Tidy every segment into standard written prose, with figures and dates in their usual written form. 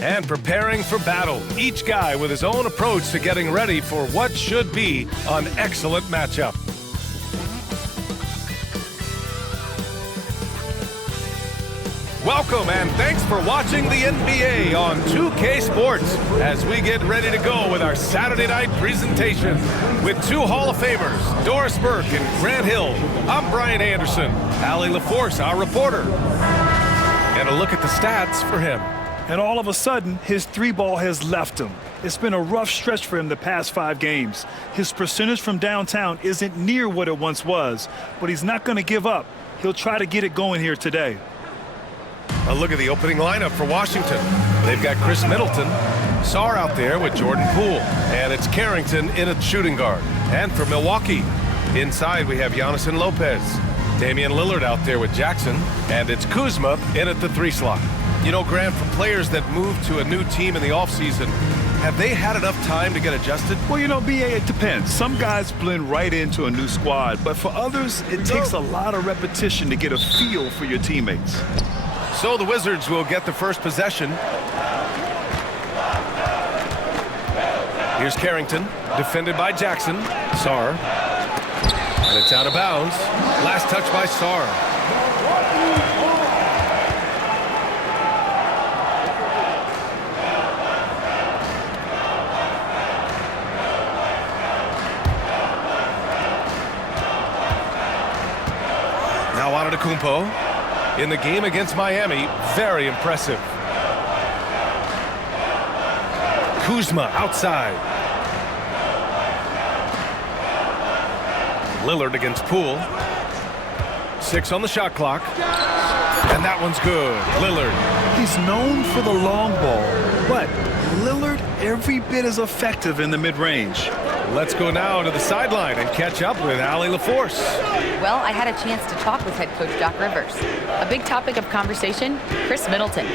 And preparing for battle, each guy with his own approach to getting ready for what should be an excellent matchup. Welcome and thanks for watching the NBA on 2K Sports as we get ready to go with our Saturday night presentation with two Hall of Famers, Doris Burke and Grant Hill. I'm Brian Anderson, Allie LaForce, our reporter. And a look at the stats for him. And all of a sudden, his three ball has left him. It's been a rough stretch for him the past 5 games. His percentage from downtown isn't near what it once was, but he's not going to give up. He'll try to get it going here today. A look at the opening lineup for Washington. They've got Chris Middleton, Sarr out there with Jordan Poole, and it's Carrington in at shooting guard. And for Milwaukee, inside we have Giannis and Lopez. Damian Lillard out there with Jackson, and it's Kuzma in at the 3 slot. You know, Grant, for players that move to a new team in the offseason, have they had enough time to get adjusted? Well, you know, B.A., it depends. Some guys blend right into a new squad, but for others, it takes a lot of repetition to get a feel for your teammates. So the Wizards will get the first possession. Here's Carrington, defended by Jackson. Sarr. And it's out of bounds. Last touch by Sarr. Now Antetokounmpo. In the game against Miami, very impressive. Kuzma outside. Lillard against Poole. 6 on the shot clock. And that one's good. Lillard. He's known for the long ball, but Lillard every bit as effective in the mid-range. Let's go now to the sideline and catch up with Allie LaForce. Well, I had a chance to talk with head coach Doc Rivers. A big topic of conversation, Chris Middleton.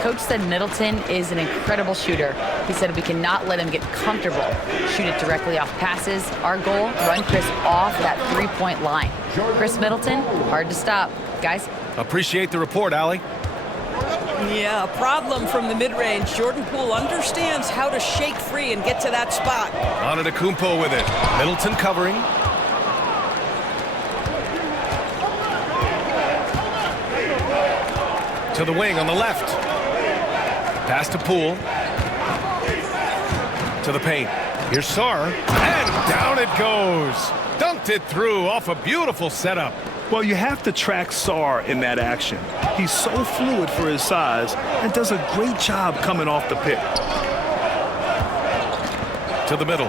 Coach said Middleton is an incredible shooter. He said we cannot let him get comfortable. Shoot it directly off passes. Our goal, run Chris off that 3-point line. Chris Middleton, hard to stop. Guys? Appreciate the report, Allie. Yeah, a problem from the mid-range. Jordan Poole understands how to shake free and get to that spot. Antetokounmpo with it. Middleton covering. To the wing on the left. Pass to Poole. To the paint. Here's Sarr. And down it goes. Dunked it through off a beautiful setup. Well, you have to track Sarr in that action. He's so fluid for his size and does a great job coming off the pick. To the middle.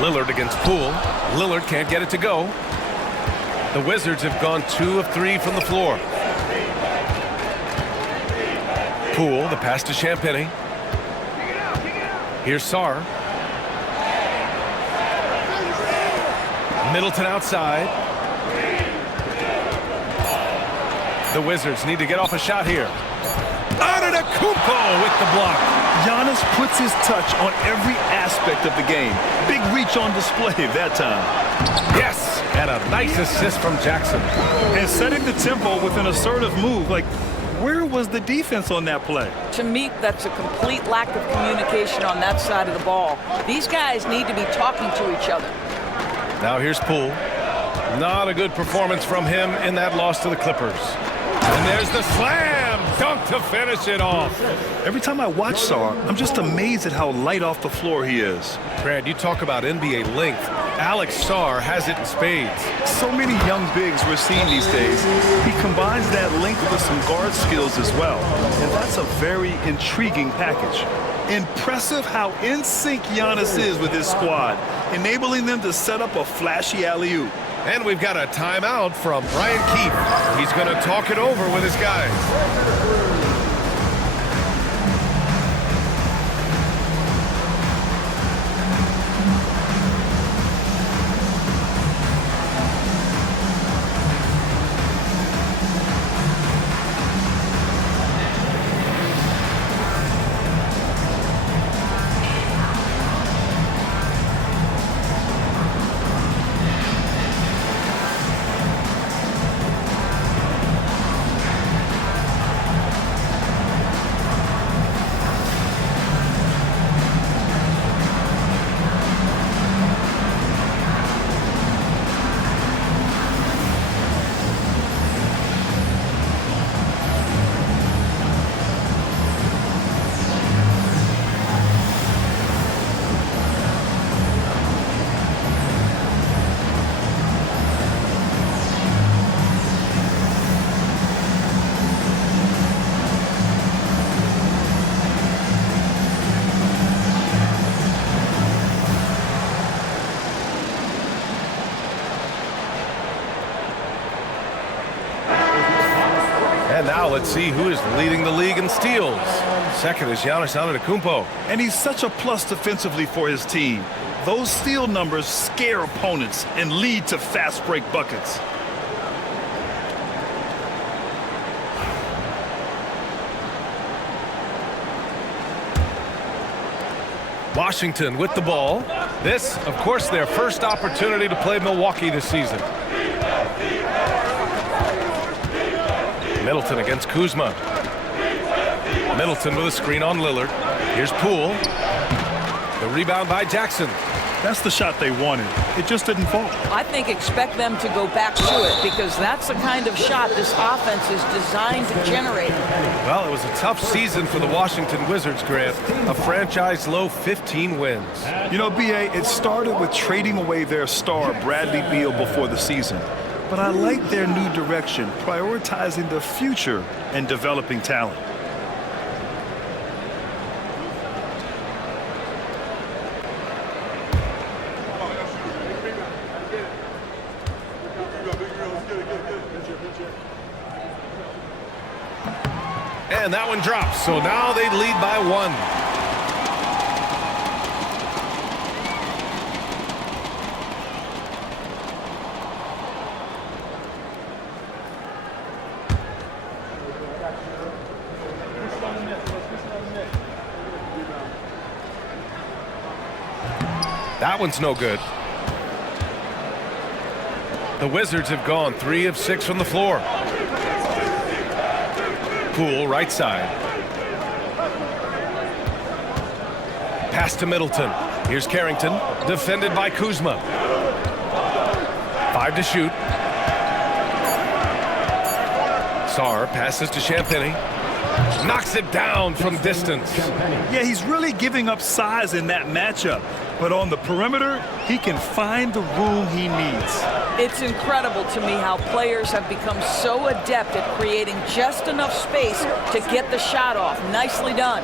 Lillard against Poole. Lillard can't get it to go. The Wizards have gone 2 of 3 from the floor. Poole, the pass to Champagnie. Here's Sarr. Middleton outside. The Wizards need to get off a shot here. Antetokounmpo with the block. Giannis puts his touch on every aspect of the game. Big reach on display that time. Yes, and a nice assist from Jackson. And setting the tempo with an assertive move. Like, where was the defense on that play? To me, that's a complete lack of communication on that side of the ball. These guys need to be talking to each other. Now here's Poole. Not a good performance from him in that loss to the Clippers. And there's the slam dunk to finish it off. Every time I watch Sarr, I'm just amazed at how light off the floor he is. Brad, you talk about NBA length. Alex Sarr has it in spades. So many young bigs we're seeing these days. He combines that length with some guard skills as well. And that's a very intriguing package. Impressive how in sync Giannis is with his squad, enabling them to set up a flashy alley-oop. And we've got a timeout from Brian Keefe. He's going to talk it over with his guys. And now let's see who is leading the league in steals. Second is Giannis Antetokounmpo. And he's such a plus defensively for his team. Those steal numbers scare opponents and lead to fast break buckets. Washington with the ball. This, of course, their first opportunity to play Milwaukee this season. Middleton against Kuzma. Middleton with a screen on Lillard. Here's Poole. The rebound by Jackson. That's the shot they wanted. It just didn't fall. I think expect them to go back to it because that's the kind of shot this offense is designed to generate. Well, it was a tough season for the Washington Wizards, Grant. A franchise low 15 wins. You know, B.A., it started with trading away their star, Bradley Beal, before the season. But I like their new direction, prioritizing the future and developing talent. And that one drops, so now they lead by 1. That one's no good. The Wizards have gone 3 of 6 from the floor. Poole, right side. Pass to Middleton. Here's Carrington, defended by Kuzma. 5 to shoot. Sarr passes to Champagnie. Knocks it down from distance. Yeah, he's really giving up size in that matchup. But on the perimeter, he can find the room he needs. It's incredible to me how players have become so adept at creating just enough space to get the shot off. Nicely done.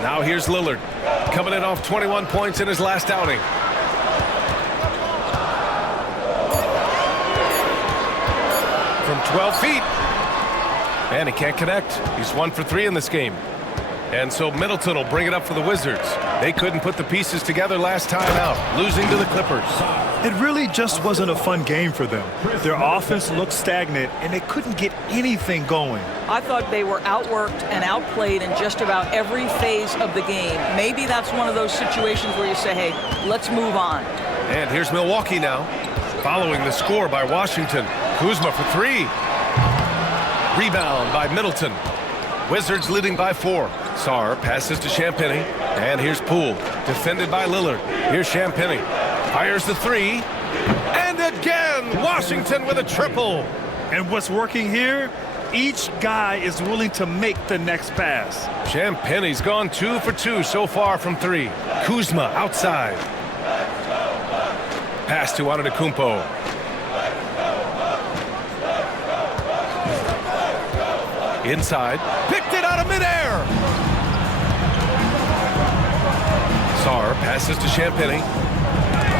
Now here's Lillard, coming in off 21 points in his last outing. From 12 feet. And he can't connect. He's 1 for 3 in this game. And so Middleton will bring it up for the Wizards. They couldn't put the pieces together last time out, losing to the Clippers. It really just wasn't a fun game for them. Their offense looked stagnant, and they couldn't get anything going. I thought they were outworked and outplayed in just about every phase of the game. Maybe that's one of those situations where you say, hey, let's move on. And here's Milwaukee now, following the score by Washington. Kuzma for 3. Rebound by Middleton. Wizards leading by 4. Sarr passes to Champagnie. And here's Poole, defended by Lillard. Here's Champagnie. Fires the 3. And again, Washington with a triple. And what's working here? Each guy is willing to make the next pass. Champagnie's gone 2 for 2 so far from 3. Kuzma outside. Pass to Antetokounmpo. Inside, picked it out of midair. Sarr passes to Champagnie.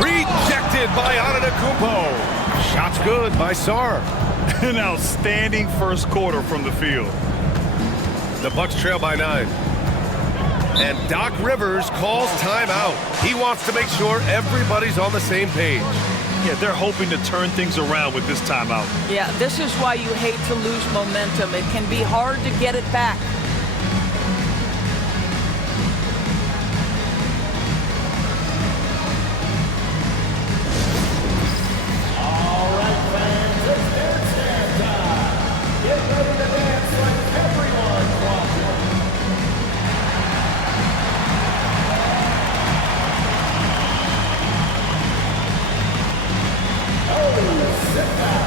Rejected by Antetokounmpo. Shot's good by Sarr. An outstanding first quarter from the field. The Bucks trail by 9. And Doc Rivers calls timeout. He wants to make sure everybody's on the same page. Yeah, they're hoping to turn things around with this timeout. Yeah, this is why you hate to lose momentum. It can be hard to get it back. All right, fans, it's dance time. Get ready to dance like everyone's watching. Oh, sit back.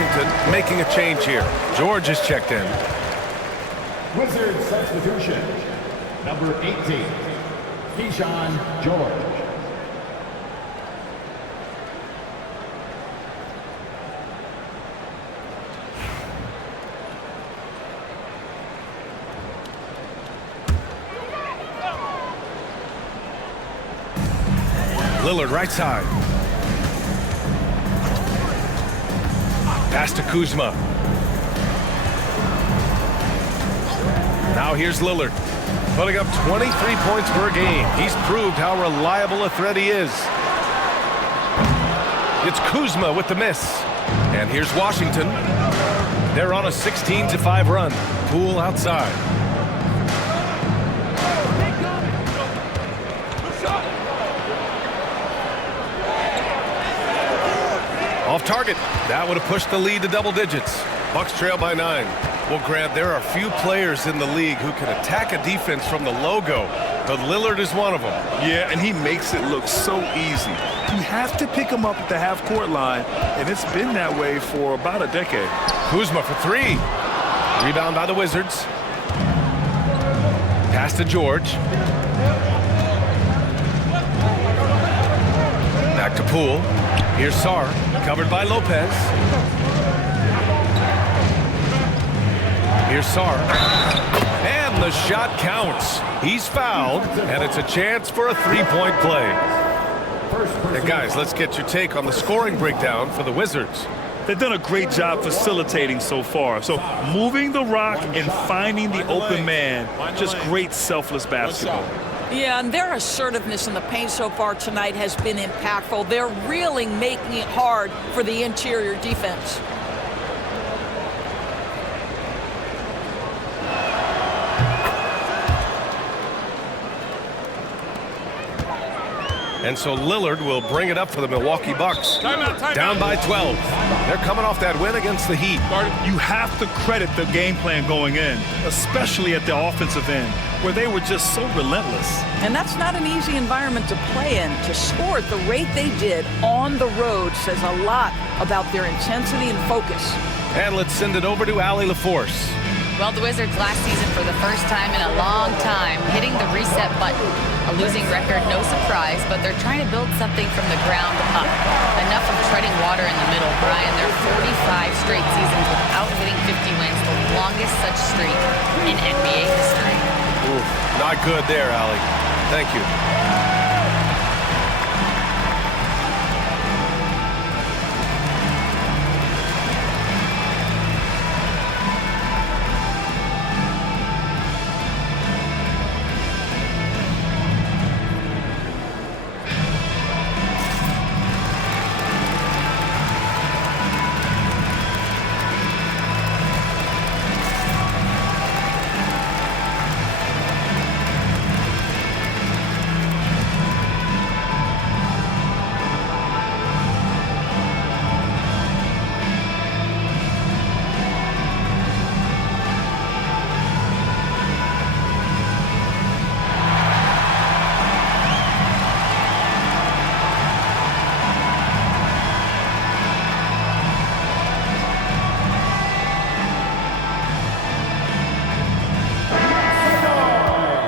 Washington making a change here. George is checked in. Wizards substitution. Number 18, Jayson George. Lillard right side. Pass to Kuzma. Now here's Lillard, putting up 23 points per game. He's proved how reliable a threat he is. It's Kuzma with the miss. And here's Washington. They're on a 16-5 run. Poole outside. Off target. That would have pushed the lead to double digits. Bucks trail by 9. Well, Grant, there are few players in the league who can attack a defense from the logo, but Lillard is one of them. Yeah, and he makes it look so easy. You have to pick him up at the half-court line, and it's been that way for about a decade. Kuzma for 3. Rebound by the Wizards. Pass to George. Back to Poole. Here's Sarr, covered by Lopez. Here's Sarr. And the shot counts. He's fouled, and it's a chance for a three-point play. And guys, let's get your take on the scoring breakdown for the Wizards. They've done a great job facilitating so far. So moving the rock and finding the open man, just great selfless basketball. Yeah, and their assertiveness in the paint so far tonight has been impactful. They're really making it hard for the interior defense. And so Lillard will bring it up for the Milwaukee Bucks. Down by 12. They're coming off that win against the Heat. You have to credit the game plan going in, especially at the offensive end, where they were just so relentless. And that's not an easy environment to play in. To score at the rate they did on the road says a lot about their intensity and focus. And let's send it over to Allie LaForce. Well, the Wizards last season, for the first time in a long time, hitting the reset button. A losing record, no surprise, but they're trying to build something from the ground up. Enough of treading water in the middle, Brian. They're 45 straight seasons without hitting 50 wins, the longest such streak in NBA history. Ooh, not good there, Allie. Thank you.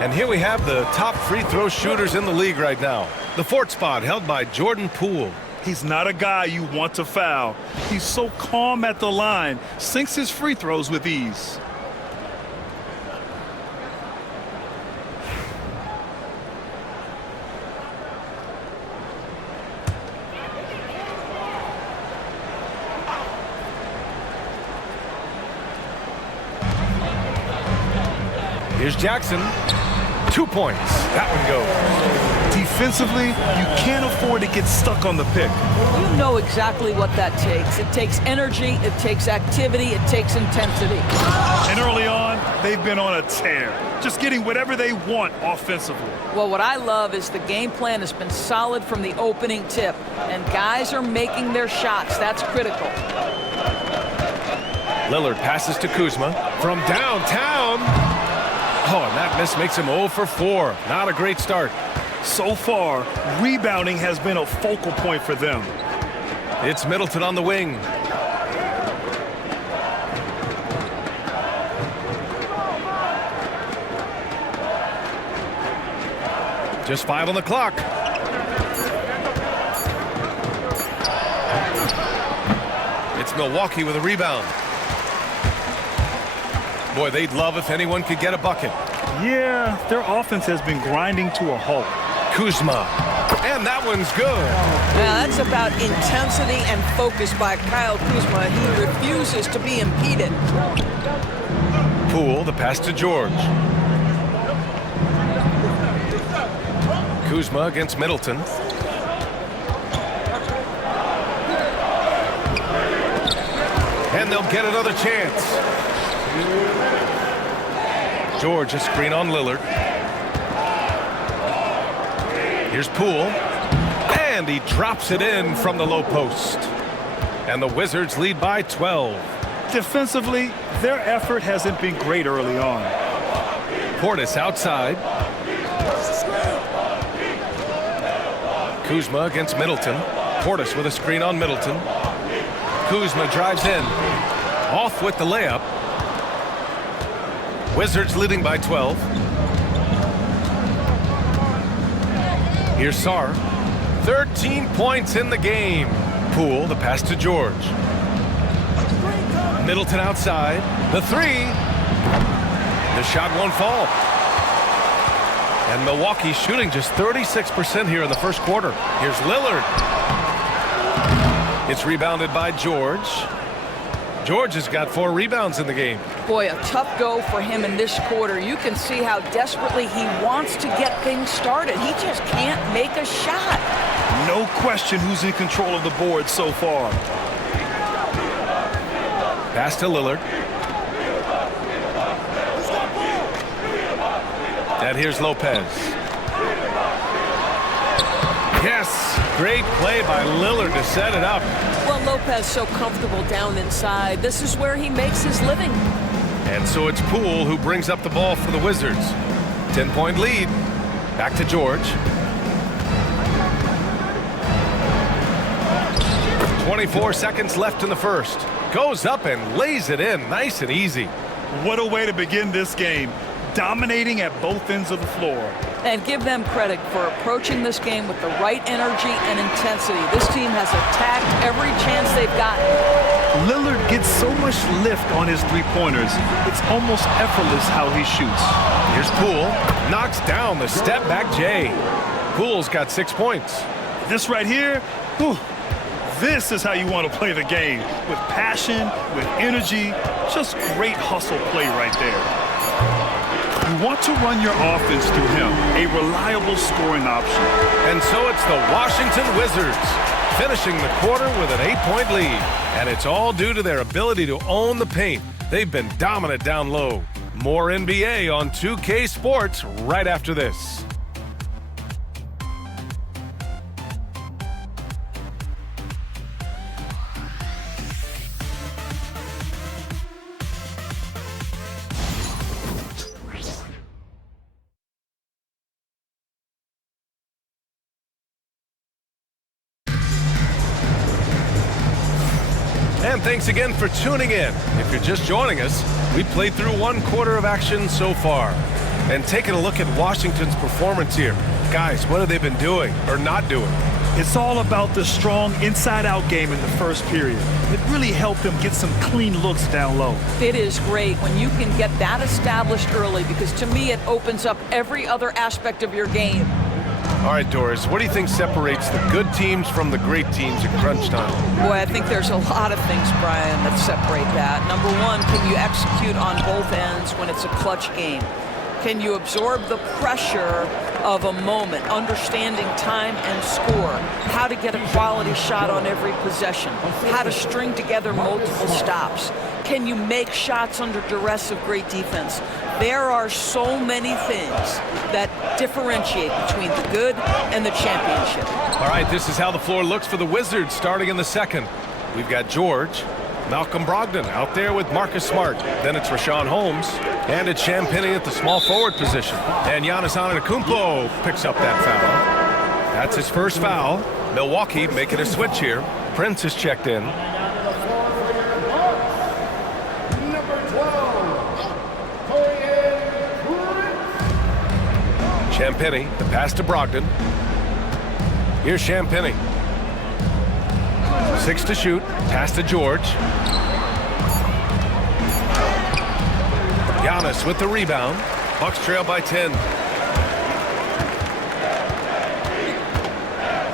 And here we have the top free throw shooters in the league right now. The fourth spot held by Jordan Poole. He's not a guy you want to foul. He's so calm at the line, sinks his free throws with ease. Here's Jackson. 2 points. That one goes. Defensively, you can't afford to get stuck on the pick. You know exactly what that takes. It takes energy, it takes activity, it takes intensity. And early on, they've been on a tear, just getting whatever they want offensively. Well, what I love is the game plan has been solid from the opening tip, and guys are making their shots. That's critical. Lillard passes to Kuzma from downtown. Oh, and that miss makes him 0 for 4. Not a great start. So far, rebounding has been a focal point for them. It's Middleton on the wing. Just 5 on the clock. It's Milwaukee with a rebound. Boy, they'd love if anyone could get a bucket. Yeah, their offense has been grinding to a halt. Kuzma. And that one's good. Now, that's about intensity and focus by Kyle Kuzma. He refuses to be impeded. Poole, the pass to George. Kuzma against Middleton. And they'll get another chance. George, a screen on Lillard. Here's Poole. And he drops it in from the low post. And the Wizards lead by 12. Defensively, their effort hasn't been great early on. Portis outside. Kuzma against Middleton. Portis with a screen on Middleton. Kuzma drives in. Off with the layup. Wizards leading by 12. Here's Sarr. 13 points in the game. Poole, the pass to George. Middleton outside. The three. The shot won't fall. And Milwaukee shooting just 36% here in the first quarter. Here's Lillard. It's rebounded by George. George has got 4 rebounds in the game. Boy, a tough go for him in this quarter. You can see how desperately he wants to get things started. He just can't make a shot. No question who's in control of the board so far. Pass to Lillard. And here's Lopez. Yes, great play by Lillard to set it up. Well, Lopez so comfortable down inside. This is where he makes his living. And so it's Poole who brings up the ball for the Wizards. 10-point lead. Back to George. 24 seconds left in the first. Goes up and lays it in nice and easy. What a way to begin this game. Dominating at both ends of the floor. And give them credit for approaching this game with the right energy and intensity. This team has attacked every chance they've gotten. Lillard gets so much lift on his three-pointers. It's almost effortless how he shoots. Here's Poole. Knocks down the step-back J. Poole's got 6 points. This right here, whew, this is how you want to play the game. With passion, with energy, just great hustle play right there. You want to run your offense through him, a reliable scoring option. And so it's the Washington Wizards finishing the quarter with an 8-point lead. And it's all due to their ability to own the paint. They've been dominant down low. More NBA on 2K Sports right after this. And thanks again for tuning in. If you're just joining us, we played through 1 quarter of action so far. And taking a look at Washington's performance here. Guys, what have they been doing or not doing? It's all about the strong inside-out game in the first period. It really helped them get some clean looks down low. It is great when you can get that established early, because to me it opens up every other aspect of your game. All right, Doris, what do you think separates the good teams from the great teams in crunch time? Boy, I think there's a lot of things, Brian, that separate that. Number one, can you execute on both ends when it's a clutch game? Can you absorb the pressure of a moment, understanding time and score, how to get a quality shot on every possession, how to string together multiple stops? Can you make shots under duress of great defense? There are so many things that differentiate between the good and the championship. All right, this is how the floor looks for the Wizards starting in the second. We've got George, Malcolm Brogdon out there with Marcus Smart. Then it's Rashawn Holmes, and it's Champagnie at the small forward position. And Giannis Antetokounmpo picks up that foul. That's his first foul. Milwaukee making a switch here. Prince is checked in. Champagnie, the pass to Brogdon. Here's Champagnie. 6 to shoot. Pass to George. Giannis with the rebound. Bucks trail by 10.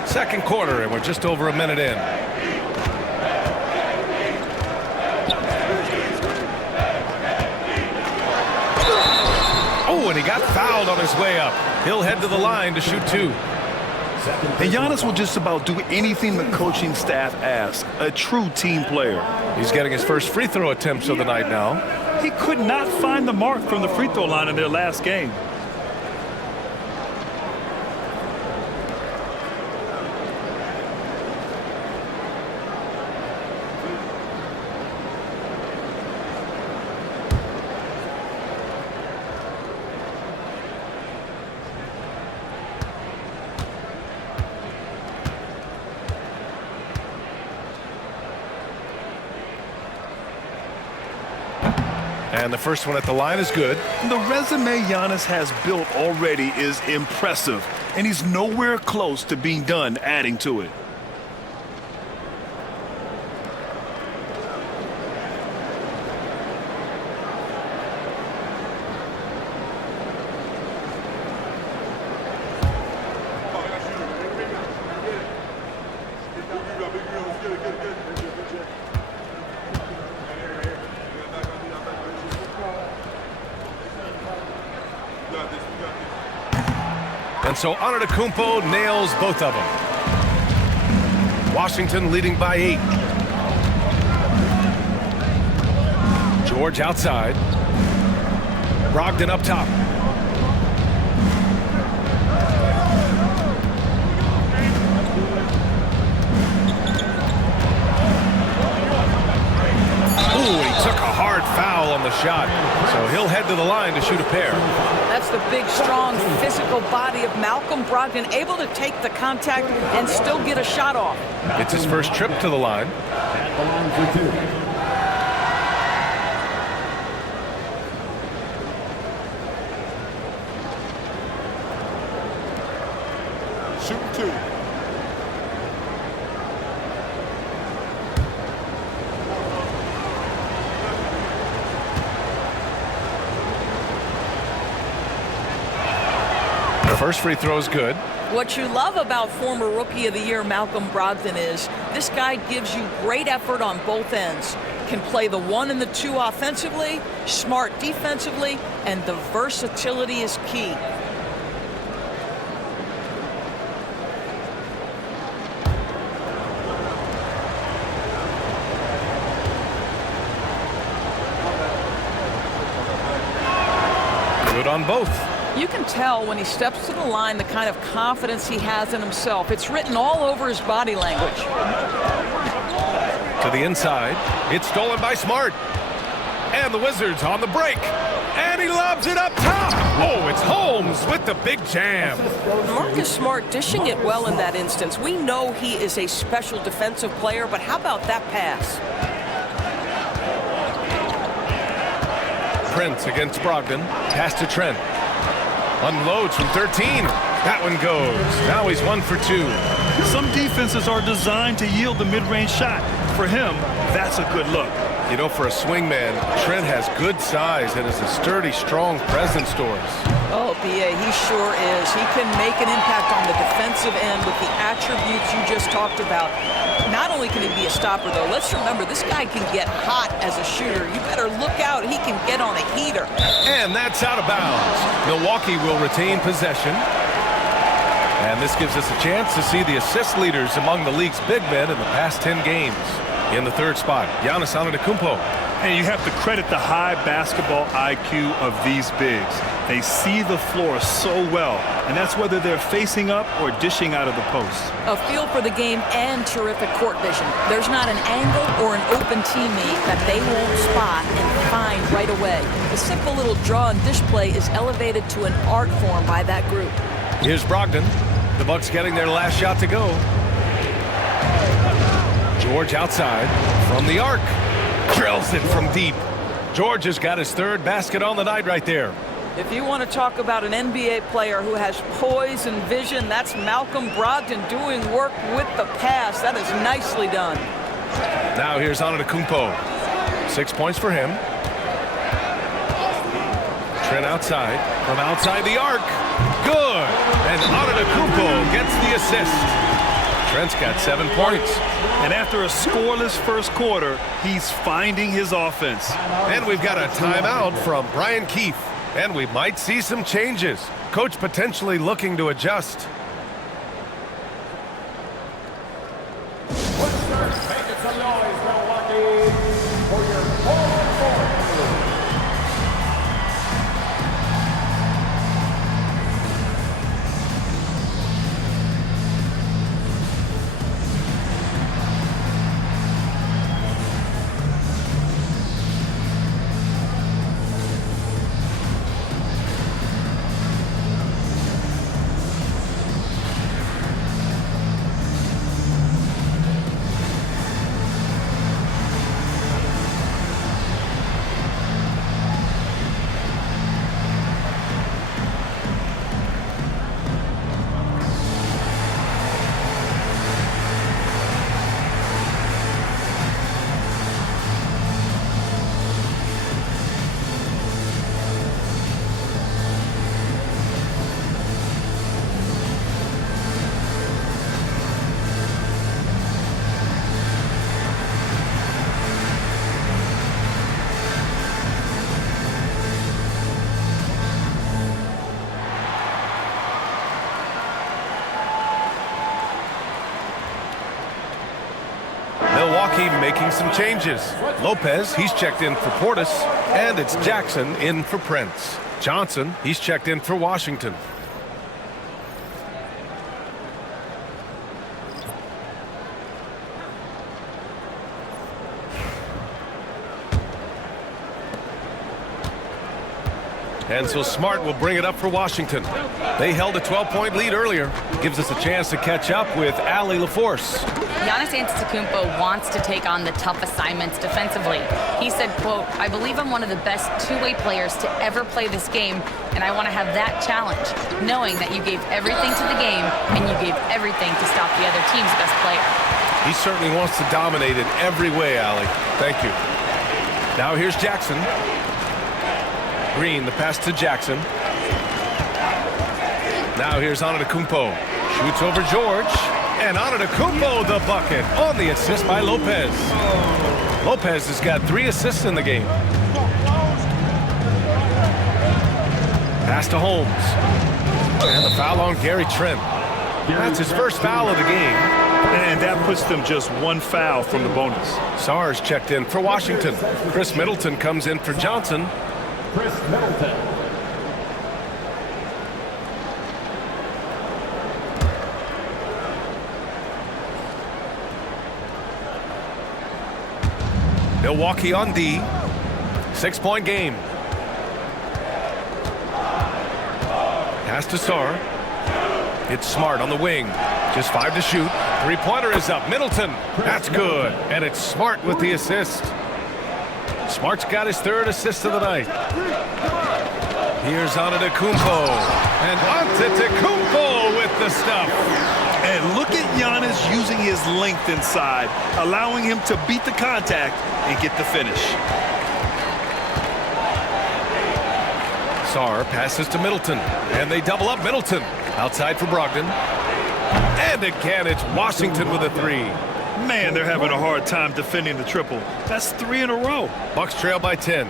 Second quarter, and we're just over a minute in. Oh, and he got fouled on his way up. He'll head to the line to shoot 2. And Giannis will just about do anything the coaching staff asks. A true team player. He's getting his first free throw attempts of the night now. He could not find the mark from the free throw line in their last game. And the first one at the line is good. The resume Giannis has built already is impressive, and he's nowhere close to being done adding to it. And so Antetokounmpo nails both of them. Washington leading by 8. George outside. Brogdon up top. Ooh, he took a hard foul on the shot. So he'll head to the line to shoot a pair. That's the big, strong, physical body of Malcolm Brogdon, able to take the contact and still get a shot off. It's his first trip to the line. At the line for 2. Shooting 2. First free throw is good. What you love about former Rookie of the Year Malcolm Brogdon is this guy gives you great effort on both ends. Can play the 1 and the 2 offensively, smart defensively, and the versatility is key. Good on both. You can tell when he steps to the line the kind of confidence he has in himself. It's written all over his body language. To the inside. It's stolen by Smart. And the Wizards on the break. And he lobs it up top. Oh, it's Holmes with the big jam. Marcus Smart dishing it well in that instance. We know he is a special defensive player, but how about that pass? Prince against Brogdon. Pass to Trent. Unloads from 13. That one goes. Now he's 1 for 2. Some defenses are designed to yield the mid-range shot. For him, that's a good look. You know, for a swingman, Trent has good size and is a sturdy, strong presence to us. Oh, B.A., he sure is. He can make an impact on the defensive end with the attributes you just talked about. Not only can he be a stopper, though, let's remember, this guy can get hot as a shooter. You better look out. He can get on a heater. And that's out of bounds. Milwaukee will retain possession. And this gives us a chance to see the assist leaders among the league's big men in the past 10 games. In the third spot, Giannis Antetokounmpo. And you have to credit the high basketball IQ of these bigs. They see the floor so well, and that's whether they're facing up or dishing out of the post. A feel for the game and terrific court vision. There's not an angle or an open teammate that they won't spot and find right away. The simple little draw and dish play is elevated to an art form by that group. Here's Brogdon. The Bucks getting their last shot to go. George outside from the arc. Drills it from deep. George has got his third basket on the night right there. If you want to talk about an NBA player who has poise and vision, that's Malcolm Brogdon doing work with the pass. That is nicely done. Now here's Antetokounmpo. 6 points for him. Trent outside. From outside the arc. Good. And Antetokounmpo gets the assist. Trent's got 7 points. And after a scoreless first quarter, he's finding his offense. And we've got a timeout from Brian Keefe. And we might see some changes. Coach potentially looking to adjust. Make some noise, Milwaukee, for your forward. Milwaukee making some changes. Lopez, he's checked in for Portis, and it's Jackson in for Prince. Johnson, he's checked in for Washington. And so Smart will bring it up for Washington. They held a 12-point lead earlier. Gives us a chance to catch up with Allie LaForce. Giannis Antetokounmpo wants to take on the tough assignments defensively. He said, quote, "I believe I'm one of the best two-way players to ever play this game, and I want to have that challenge, knowing that you gave everything to the game and you gave everything to stop the other team's best player." He certainly wants to dominate in every way, Allie. Thank you. Now here's Jackson. Green, the pass to Jackson. Now here's Antetokounmpo. Shoots over George. And Antetokounmpo the bucket on the assist by Lopez. Lopez has got 3 assists in the game. Pass to Holmes. And the foul on Gary Trent. That's his first foul of the game. And that puts them just 1 foul from the bonus. Sars checked in for Washington. Chris Middleton comes in for Johnson. Chris Middleton. Milwaukee on D. 6-point game. Pass to Sar. It's Smart on the wing. Just 5 to shoot. 3-pointer is up. Middleton. That's good. And it's Smart with the assist. Smart's got his 3rd assist of the night. Here's Antetokounmpo. And Antetokounmpo with the stuff. And look at Giannis using his length inside, allowing him to beat the contact and get the finish. Sar passes to Middleton. And they double up Middleton. Outside for Brogdon. And again, it's Washington with a 3. Man, they're having a hard time defending the triple. That's 3 in a row. Bucks trail by 10.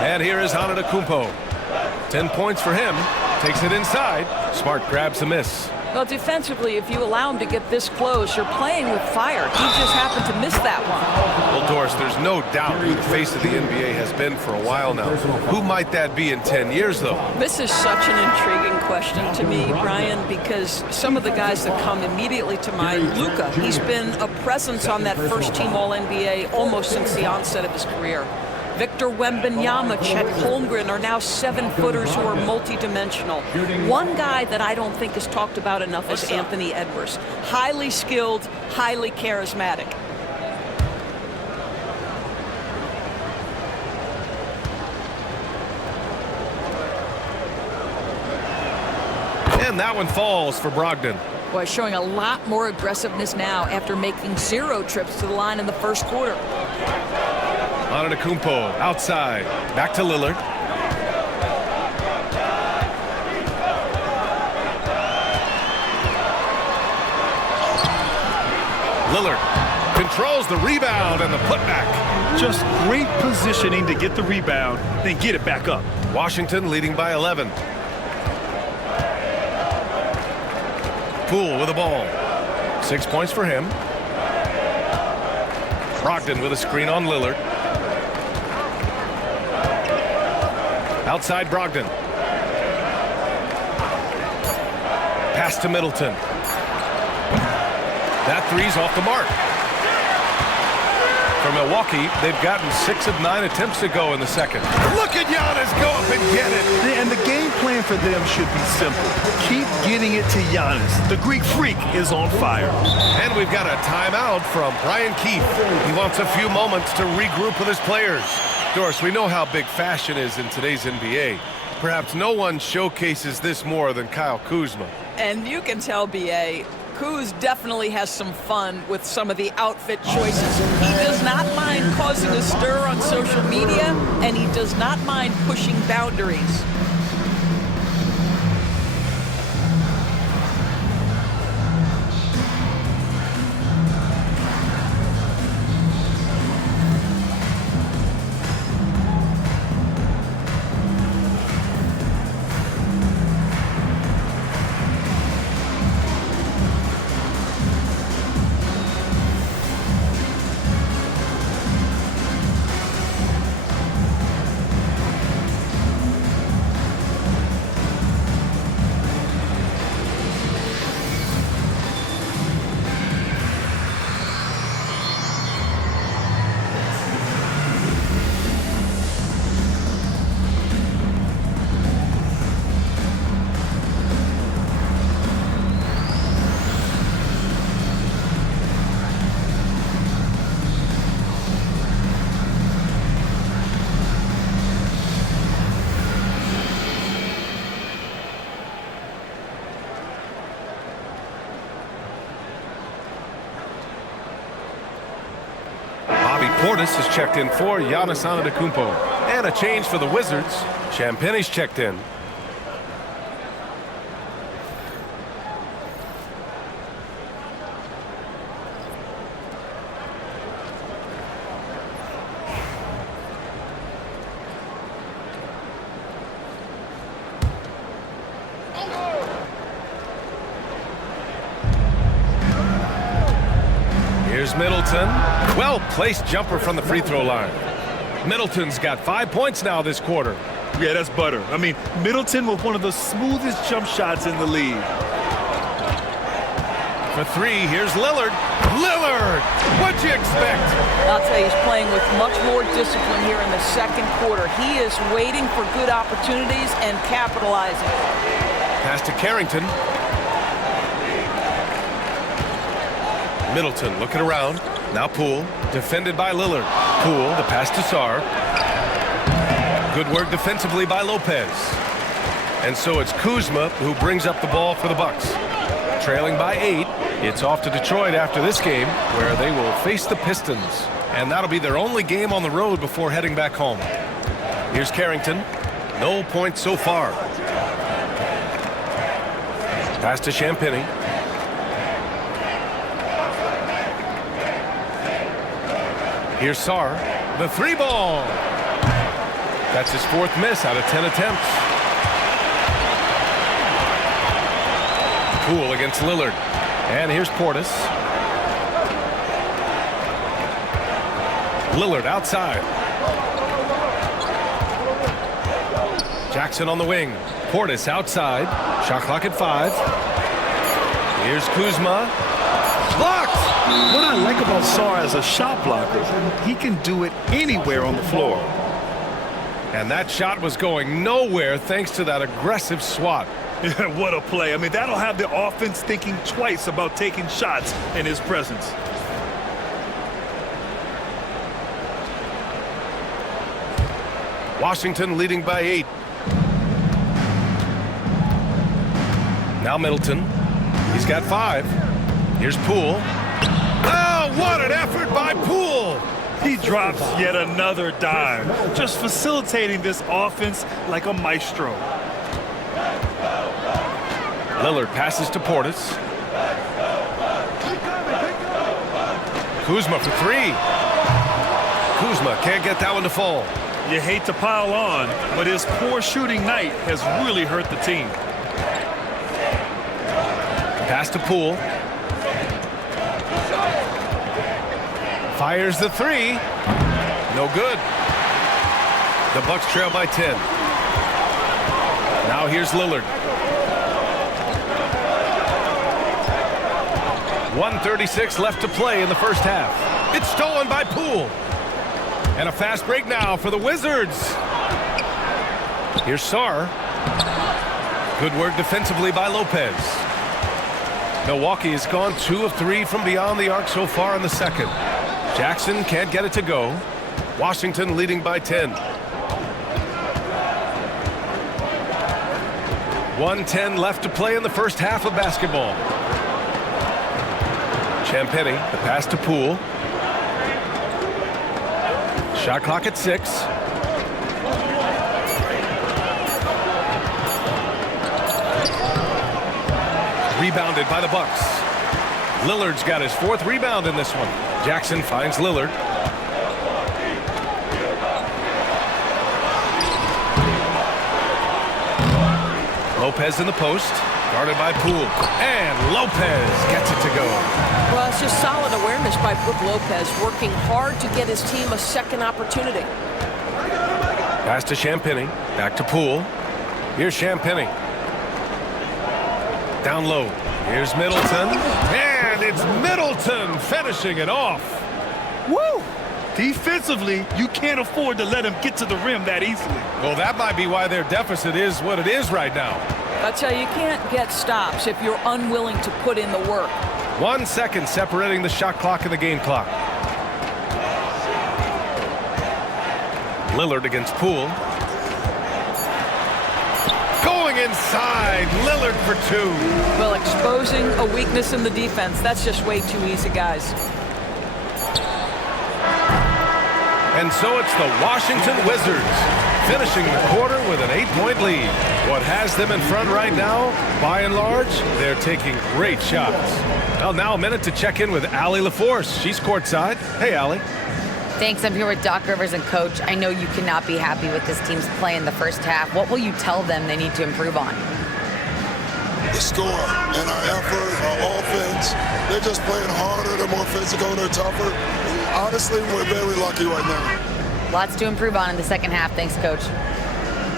And here is Antetokounmpo. 10 points for him. Takes it inside. Smart grabs the miss. Well, defensively, if you allow him to get this close, you're playing with fire. He just happened to miss that one. Well, Doris, there's no doubt who the face of the NBA has been for a while now. Who might that be in 10 years, though? This is such an intriguing question to me, Brian, because some of the guys that come immediately to mind, Luka, he's been a presence on that first-team All-NBA almost since the onset of his career. Victor Wembanyama, Chet Holmgren are now 7-footers who are multidimensional. One guy that I don't think is talked about enough is Anthony Edwards. Highly skilled, highly charismatic. And that one falls for Brogdon. Boy, showing a lot more aggressiveness now after making 0 trips to the line in the first quarter. Antetokounmpo outside. Back to Lillard. Lillard controls the rebound and the putback. Just great positioning to get the rebound, then get it back up. Washington leading by 11. Poole with the ball. 6 points for him. Brogdon with a screen on Lillard. Outside Brogdon. Pass to Middleton. That three's off the mark. For Milwaukee, they've gotten 6 of 9 attempts to go in the second. Look at Giannis go up and get it. And the game plan for them should be simple. Keep getting it to Giannis. The Greek freak is on fire. And we've got a timeout from Brian Keefe. He wants a few moments to regroup with his players. Doris, we know how big fashion is in today's NBA. Perhaps no one showcases this more than Kyle Kuzma. And you can tell, B.A., Kuz definitely has some fun with some of the outfit choices. He does not mind causing a stir on social media, and he does not mind pushing boundaries. Portis is checked in for Giannis Antetokounmpo. And a change for the Wizards. Champagne's checked in. Here's Middleton. Well-placed jumper from the free throw line. Middleton's got 5 points now this quarter. Yeah, that's butter. I mean, Middleton with one of the smoothest jump shots in the league. For three, here's Lillard. Lillard! What'd you expect? I'll tell you, he's playing with much more discipline here in the second quarter. He is waiting for good opportunities and capitalizing. Pass to Carrington. Middleton looking around. Now Poole, defended by Lillard. Poole, the pass to Sarr. Good work defensively by Lopez. And so it's Kuzma who brings up the ball for the Bucks. Trailing by 8, it's off to Detroit after this game, where they will face the Pistons. And that'll be their only game on the road before heading back home. Here's Carrington. No points so far. Pass to Champagnie. Here's Sarr, the three ball. That's his fourth miss out of 10 attempts. Poole against Lillard. And here's Portis. Lillard outside. Jackson on the wing. Portis outside. Shot clock at 5. Here's Kuzma. Blocked! What I like about Sarr as a shot blocker, he can do it anywhere on the floor. And that shot was going nowhere thanks to that aggressive swat. What a play. I mean, that'll have the offense thinking twice about taking shots in his presence. Washington leading by 8. Now Middleton. He's got 5. Here's Poole. Oh, what an effort by Poole! He drops yet another dime, just facilitating this offense like a maestro. Lillard passes to Portis. Kuzma for 3. Kuzma can't get that one to fall. You hate to pile on, but his poor shooting night has really hurt the team. Pass to Poole. Fires the 3. No good. The Bucks trail by 10. Now here's Lillard. 1:36 left to play in the first half. It's stolen by Poole. And a fast break now for the Wizards. Here's Sarr. Good work defensively by Lopez. Milwaukee has gone 2 of 3 from beyond the arc so far in the second. Jackson can't get it to go. Washington leading by 10. 1:10 left to play in the first half of basketball. Champagnie, the pass to Poole. Shot clock at 6. Rebounded by the Bucks. Lillard's got his 4th rebound in this one. Jackson finds Lillard. Lopez in the post, guarded by Poole. And Lopez gets it to go. Well, it's just solid awareness by Brook Lopez, working hard to get his team a second opportunity. Pass to Champagnie, back to Poole. Here's Champagnie. Down low. Here's Middleton. And it's Middleton finishing it off. Woo! Defensively, you can't afford to let him get to the rim that easily. Well, that might be why their deficit is what it is right now. That's how you can't get stops if you're unwilling to put in the work. 1 second separating the shot clock and the game clock. Lillard against Poole. Going inside. Lillard for 2. Well, exposing a weakness in the defense, that's just way too easy, guys. And so it's the Washington Wizards finishing the quarter with an 8-point lead. What has them in front right now, by and large, they're taking great shots. Well, now a minute to check in with Allie LaForce. She's courtside. Hey, Allie. Thanks. I'm here with Doc Rivers and Coach. I know you cannot be happy with this team's play in the first half. What will you tell them they need to improve on? The score and our effort, our offense. They're just playing harder. They're more physical. They're tougher. Honestly, we're very lucky right now. Lots to improve on in the second half. Thanks, Coach.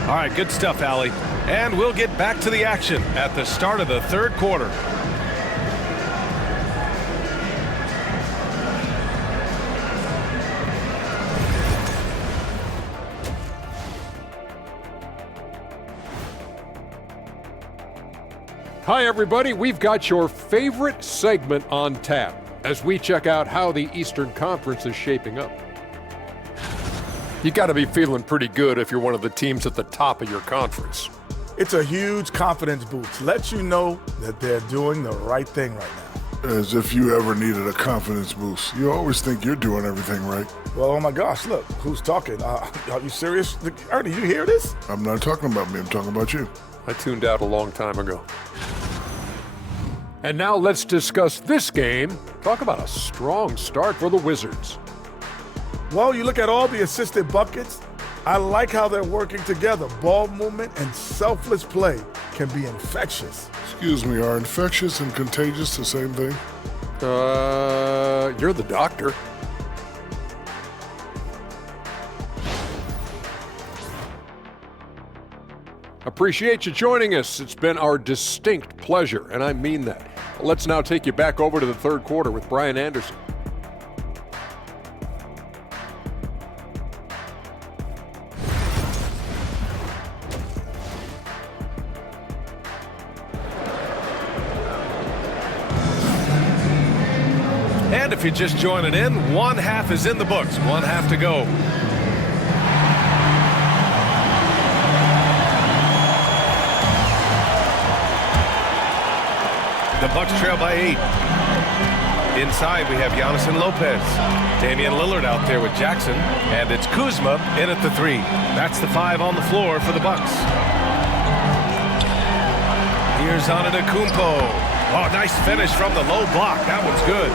All right, good stuff, Allie. And we'll get back to the action at the start of the third quarter. Hi, everybody. We've got your favorite segment on tap as we check out how the Eastern Conference is shaping up. You got to be feeling pretty good if you're one of the teams at the top of your conference. It's a huge confidence boost. Lets you know that they're doing the right thing right now. As if you ever needed a confidence boost. You always think you're doing everything right. Well, oh my gosh, look, who's talking? Are you serious? Ernie, you hear this? I'm not talking about me. I'm talking about you. I tuned out a long time ago. And now let's discuss this game. Talk about a strong start for the Wizards. Well, you look at all the assisted buckets. I like how they're working together. Ball movement and selfless play can be infectious. Excuse me, are infectious and contagious the same thing? You're the doctor. Appreciate you joining us. It's been our distinct pleasure, and I mean that. Let's now take you back over to the third quarter with Brian Anderson. And if you're just joining in, one half is in the books. One half to go. The Bucks trail by 8. Inside, we have Giannis and Lopez. Damian Lillard out there with Jackson. And it's Kuzma in at the 3. That's the 5 on the floor for the Bucks. Here's Antetokounmpo. Oh, nice finish from the low block. That one's good.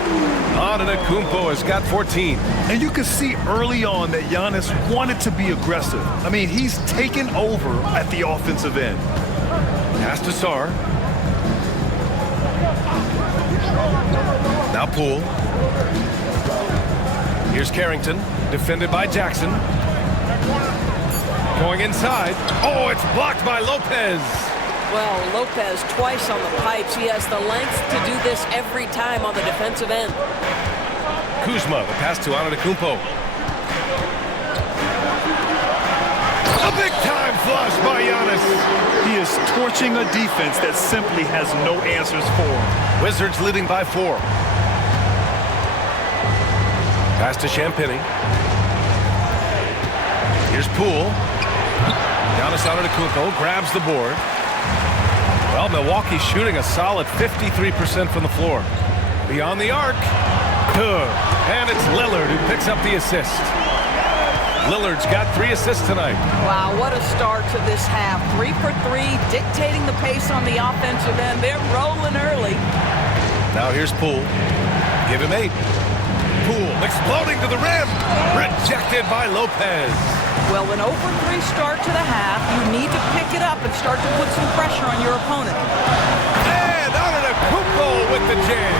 Antetokounmpo has got 14. And you can see early on that Giannis wanted to be aggressive. I mean, he's taken over at the offensive end. Pass to Sarr. Now Poole. Here's Carrington, defended by Jackson. Going inside. Oh, it's blocked by Lopez. Well, Lopez twice on the pipes. He has the length to do this every time on the defensive end. Kuzma, the pass to Antetokounmpo. A big-time flush by Giannis. He is torching a defense that simply has no answers for him. Wizards leading by 4. Pass to Champagny. Here's Poole. Giannis Antetokounmpo grabs the board. Well, Milwaukee shooting a solid 53% from the floor. Beyond the arc. Good. And it's Lillard who picks up the assist. Lillard's got 3 assists tonight. Wow, what a start to this half. 3 for 3, dictating the pace on the offensive end. They're rolling early. Now here's Poole. Give him 8. Poole exploding to the rim. Rejected by Lopez. Well, an 0 for 3 start to the half. You need to pick it up and start to put some pressure on your opponent. And Antetokounmpo with the jam.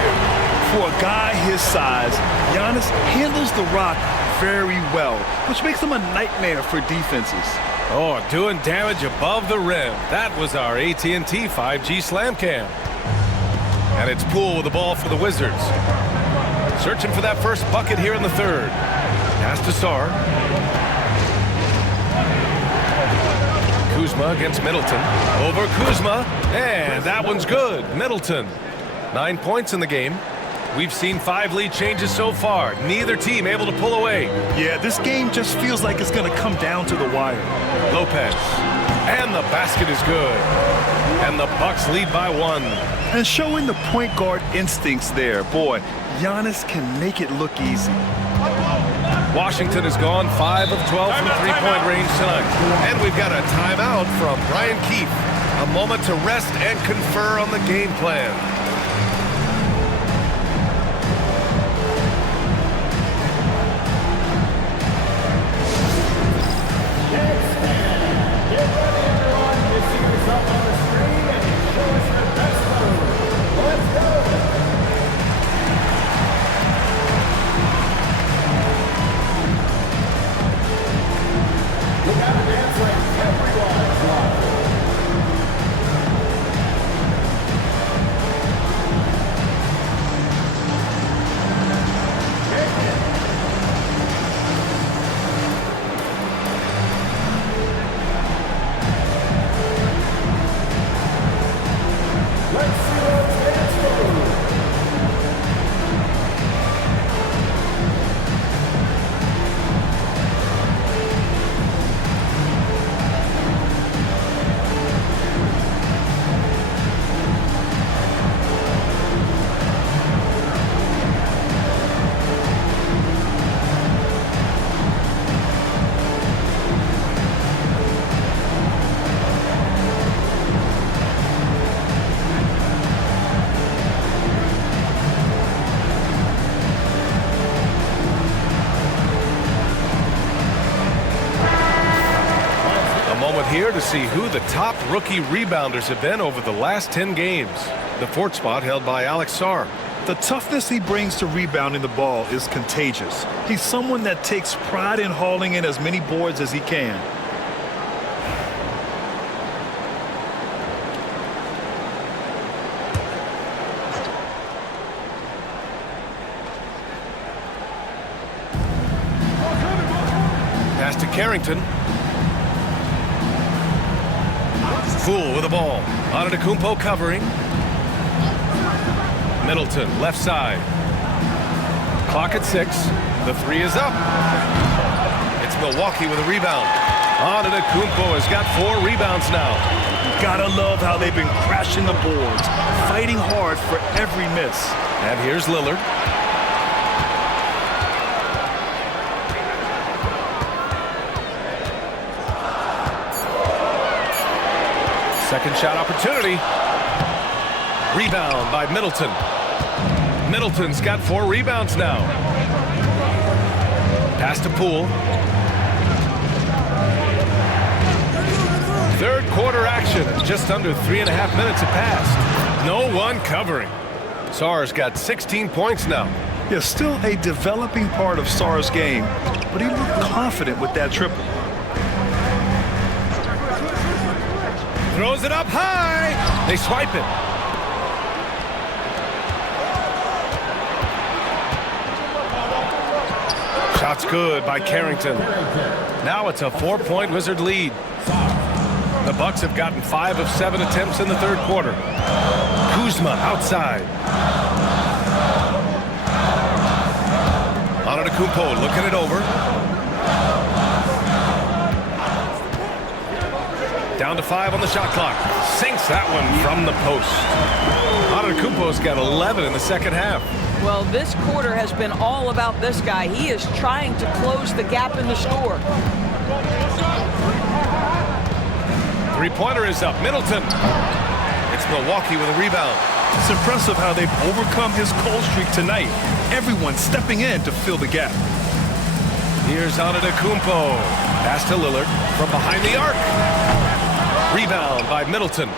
For a guy his size, Giannis handles the rock very well, which makes him a nightmare for defenses. Oh, doing damage above the rim. That was our AT&T 5G Slam Cam. And it's Poole with the ball for the Wizards. Searching for that first bucket here in the 3rd. Pass to Sarr. Kuzma against Middleton. Over Kuzma. And that one's good. Middleton. 9 points in the game. We've seen 5 lead changes so far. Neither team able to pull away. Yeah, this game just feels like it's going to come down to the wire. Lopez. And the basket is good. And the Bucks lead by 1. And showing the point guard instincts there. Boy, Giannis can make it look easy. Washington has gone 5 of 12 from three-point range tonight. And we've got a timeout from Brian Keefe. A moment to rest and confer on the game plan. Here to see who the top rookie rebounders have been over the last 10 games. The 4th spot held by Alex Sarr. The toughness he brings to rebounding the ball is contagious. He's someone that takes pride in hauling in as many boards as he can. Pass to Carrington. Poole with the ball. Antetokounmpo covering. Middleton, left side. Clock at 6. The 3 is up. It's Milwaukee with a rebound. Antetokounmpo has got 4 rebounds now. Gotta love how they've been crashing the boards, fighting hard for every miss. And here's Lillard. Second shot opportunity. Rebound by Middleton. Middleton's got 4 rebounds now. Pass to Poole. Third quarter action. Just under 3.5 minutes have passed. No one covering. Sarr's got 16 points now. Yeah, still a developing part of Sarr's game, but he looked confident with that triple. Throws it up high. They swipe it. Shot's good by Carrington. Now it's a 4-point Wizard lead. The Bucks have gotten 5 of 7 attempts in the third quarter. Kuzma outside. Antetokounmpo looking it over. Down to 5 on the shot clock. Sinks that one from the post. Antetokounmpo's got 11 in the second half. Well, this quarter has been all about this guy. He is trying to close the gap in the score. Three-pointer is up. Middleton. It's Milwaukee with a rebound. It's impressive how they've overcome his cold streak tonight. Everyone stepping in to fill the gap. Here's Antetokounmpo. Pass to Lillard from behind the arc. Rebound by Middleton.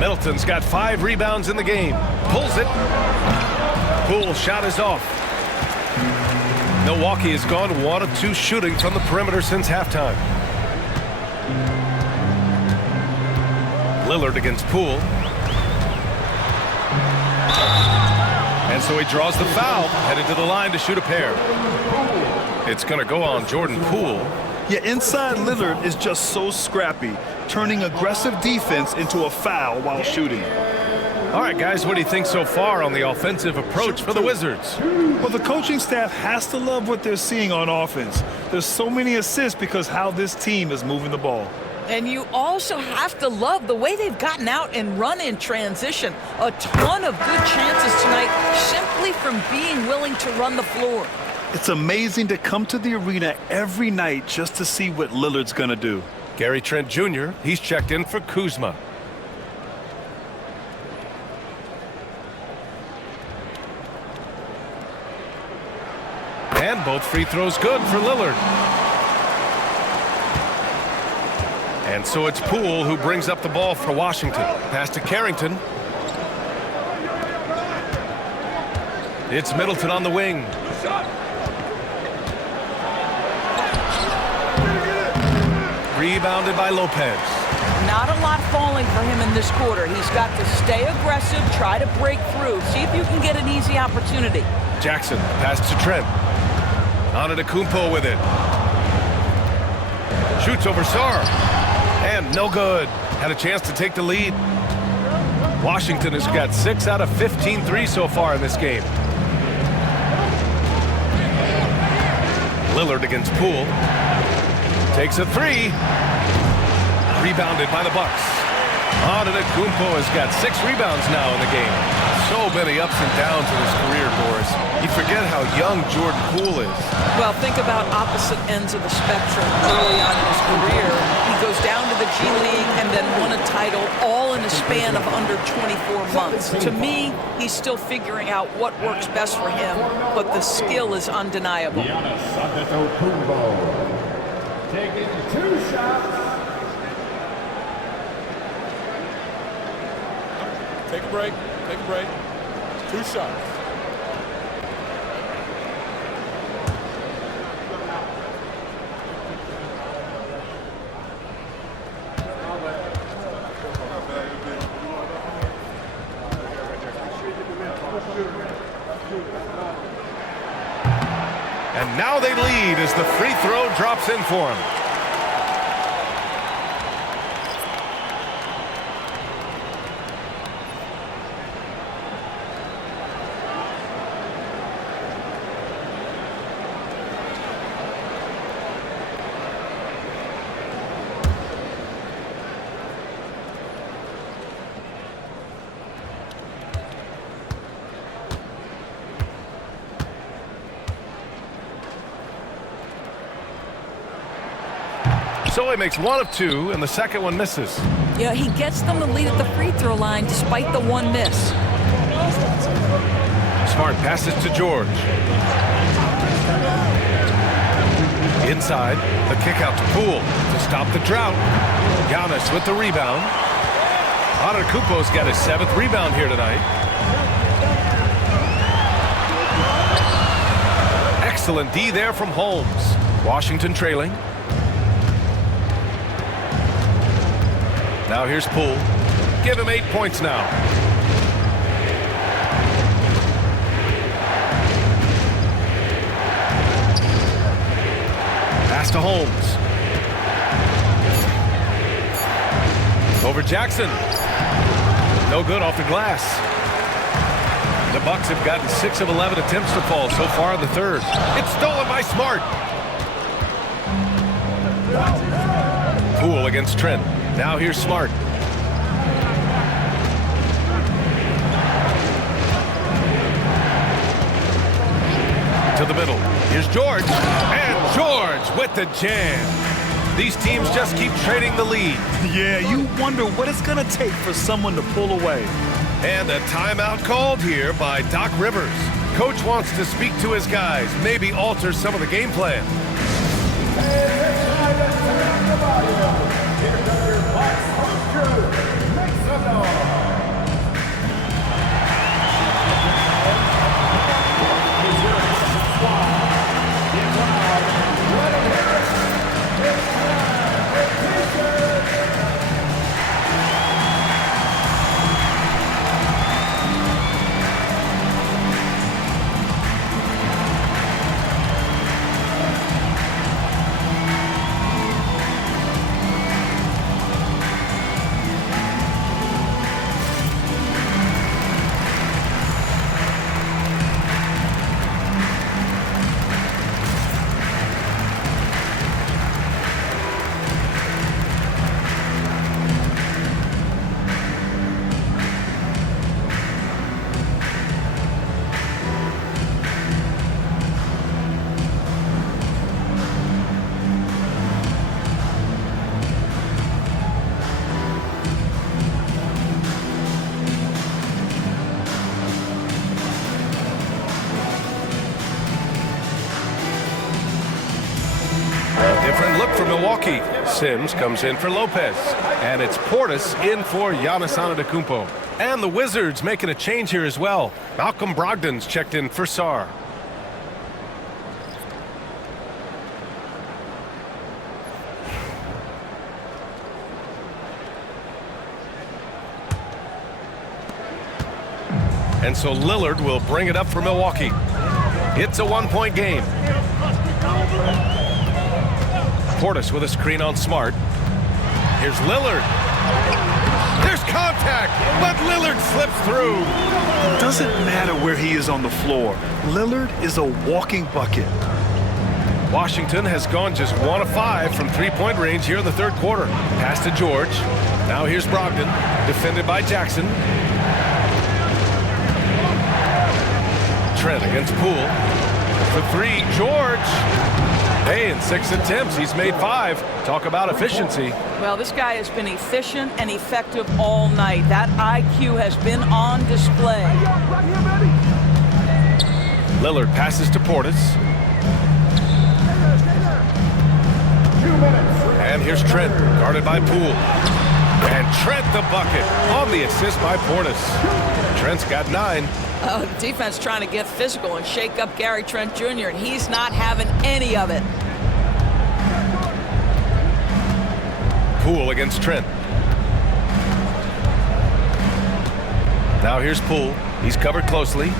Middleton's got 5 rebounds in the game. Pulls it. Poole shot is off. Milwaukee has gone 1 of 2 shooting from the perimeter since halftime. Lillard against Poole. And so he draws the foul, headed to the line to shoot a pair. It's going to go on Jordan Poole. Yeah, inside Lillard is just so scrappy, turning aggressive defense into a foul while shooting. All right, guys, what do you think so far on the offensive approach for the Wizards? Well, the coaching staff has to love what they're seeing on offense. There's so many assists because how this team is moving the ball. And you also have to love the way they've gotten out and run in transition. A ton of good chances tonight simply from being willing to run the floor. It's amazing to come to the arena every night just to see what Lillard's going to do. Gary Trent Jr., he's checked in for Kuzma. And both free throws good for Lillard. And so it's Poole who brings up the ball for Washington. Pass to Carrington. It's Middleton on the wing. Rebounded by Lopez. Not a lot falling for him in this quarter. He's got to stay aggressive, try to break through, see if you can get an easy opportunity. Jackson, pass to Trent. Antetokounmpo with it. Shoots over Sarr. And no good. Had a chance to take the lead. Washington has got 6 out of 15 threes so far in this game. Lillard against Poole. Takes a 3. Rebounded by the Bucks. Antetokounmpo has got 6 rebounds now in the game. So many ups and downs in his career, Boris. You forget how young Jordan Poole is. Well, think about opposite ends of the spectrum early on in his career. He goes down to the G League and then won a title all in a span of under 24 months. To me, he's still figuring out what works best for him, but the skill is undeniable. Taking 2 shots. Take a break. Take a break. 2 shots. And now they lead as the free throw drops in for him. So he makes 1 of 2, and the second one misses. Yeah, he gets them the lead at the free throw line despite the 1 miss. Smart passes to George. Inside, the kick out to Poole to stop the drought. Giannis with the rebound. Antetokounmpo's got his 7th rebound here tonight. Excellent D there from Holmes. Washington trailing. Now here's Poole. Give him 8 points now. Pass to Holmes. Over Jackson. No good off the glass. The Bucks have gotten 6 of 11 attempts to fall so far in the third. It's stolen by Smart. Poole against Trent. Now here's Smart. To the middle. Here's George. And George with the jam. These teams just keep trading the lead. Yeah, you wonder what it's going to take for someone to pull away. And a timeout called here by Doc Rivers. Coach wants to speak to his guys, maybe alter some of the game plan. Different look for Milwaukee. Sims comes in for Lopez. And it's Portis in for Giannis Antetokounmpo. And the Wizards making a change here as well. Malcolm Brogdon's checked in for Sarr. And so Lillard will bring it up for Milwaukee. It's a 1-point game. Portis with a screen on Smart. Here's Lillard. There's contact, but Lillard slips through. It doesn't matter where he is on the floor. Lillard is a walking bucket. Washington has gone just 1 of 5 from 3-point range here in the third quarter. Pass to George. Now here's Brogdon, defended by Jackson. Trent against Poole. For 3, George. Hey, in 6 attempts, he's made 5. Talk about efficiency. Well, this guy has been efficient and effective all night. That IQ has been on display. Lillard passes to Portis. And here's Trent, guarded by Poole. And Trent the bucket on the assist by Portis. Trent's got 9. The defense trying to get physical and shake up Gary Trent Jr., and he's not having any of it. Poole against Trent. Now here's Poole. He's covered closely.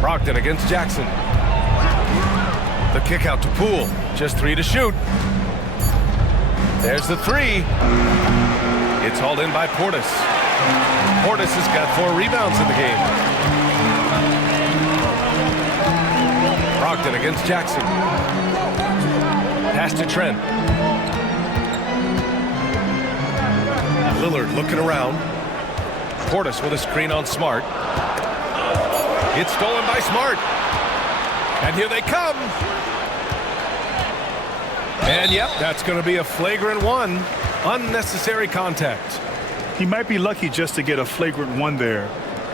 Brogdon against Jackson. The kick out to Poole. Just 3 to shoot. There's the 3. It's hauled in by Portis. Portis has got 4 rebounds in the game. Brogdon against Jackson. Pass to Trent. Lillard looking around. Portis with a screen on Smart. It's stolen by Smart. And here they come. And yep, that's going to be a flagrant one. Unnecessary contact. He might be lucky just to get a flagrant one there.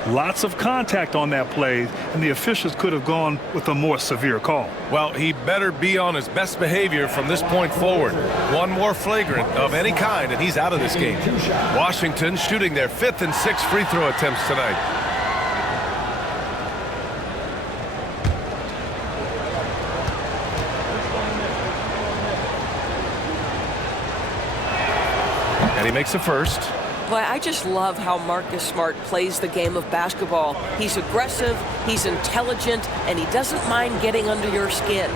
Lots of contact on that play, and the officials could have gone with a more severe call. Well, he better be on his best behavior from this point forward. One more flagrant of any kind, and he's out of this game. Washington shooting their 5th and 6th free throw attempts tonight. And he makes a first. Boy, I just love how Marcus Smart plays the game of basketball. He's aggressive, he's intelligent, and he doesn't mind getting under your skin.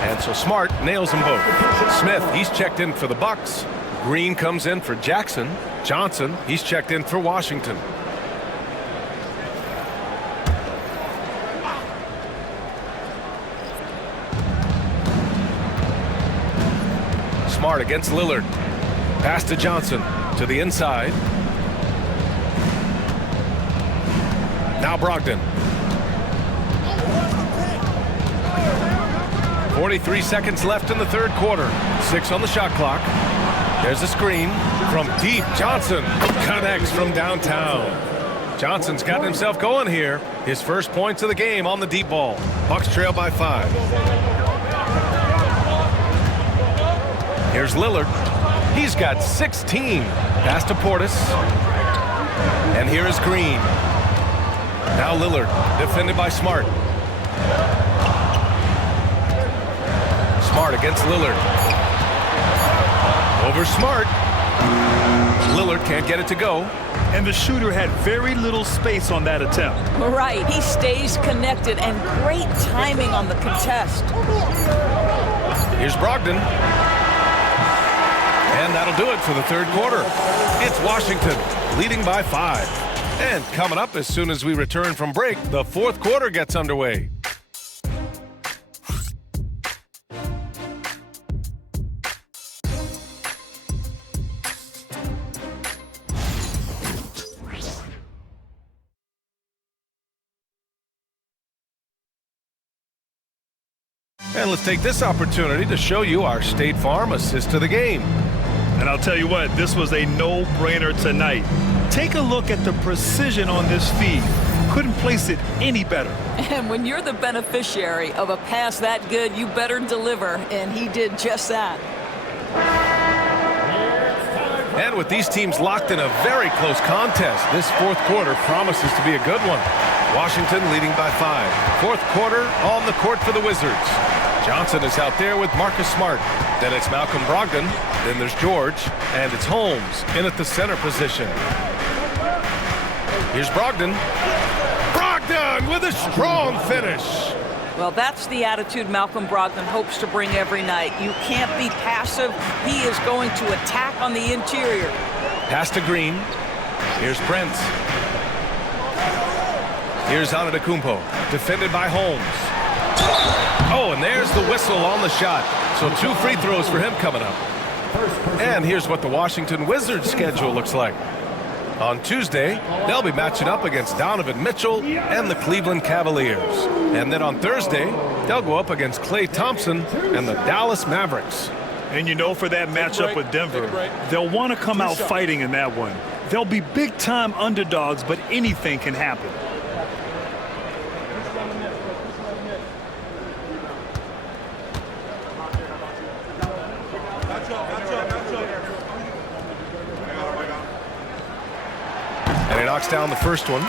And so Smart nails them both. Smith, he's checked in for the Bucks. Green comes in for Jackson. Johnson, he's checked in for Washington. Smart against Lillard. Pass to Johnson to the inside. Now Brogdon. 43 seconds left in the third quarter. 6 on the shot clock. There's a screen from deep. Johnson connects from downtown. Johnson's gotten himself going here. His first points of the game on the deep ball. Bucks trail by 5. Here's Lillard. He's got 16. Pass to Portis. And here is Green. Now Lillard, defended by Smart. Smart against Lillard. Over Smart. Lillard can't get it to go. And the shooter had very little space on that attempt. Right, he stays connected, and great timing on the contest. Here's Brogdon. And that'll do it for the third quarter. It's Washington leading by 5. And coming up as soon as we return from break, the fourth quarter gets underway. And let's take this opportunity to show you our State Farm assist to the game. And I'll tell you what, this was a no-brainer tonight. Take a look at the precision on this feed. Couldn't place it any better. And when you're the beneficiary of a pass that good, you better deliver, and he did just that. And with these teams locked in a very close contest, this fourth quarter promises to be a good one. Washington leading by 5. Fourth quarter on the court for the Wizards. Johnson is out there with Marcus Smart. Then it's Malcolm Brogdon. Then there's George. And it's Holmes in at the center position. Here's Brogdon. Brogdon with a strong finish. Well, that's the attitude Malcolm Brogdon hopes to bring every night. You can't be passive. He is going to attack on the interior. Pass to Green. Here's Prince. Here's Antetokounmpo, defended by Holmes. Oh, and there's the whistle on the shot. So 2 free throws for him coming up. And here's what the Washington Wizards schedule looks like. On Tuesday, they'll be matching up against Donovan Mitchell and the Cleveland Cavaliers. And then on Thursday, they'll go up against Klay Thompson and the Dallas Mavericks. And you know, for that matchup with Denver, they'll want to come out fighting in that one. They'll be big-time underdogs, but anything can happen. And he knocks down the first one.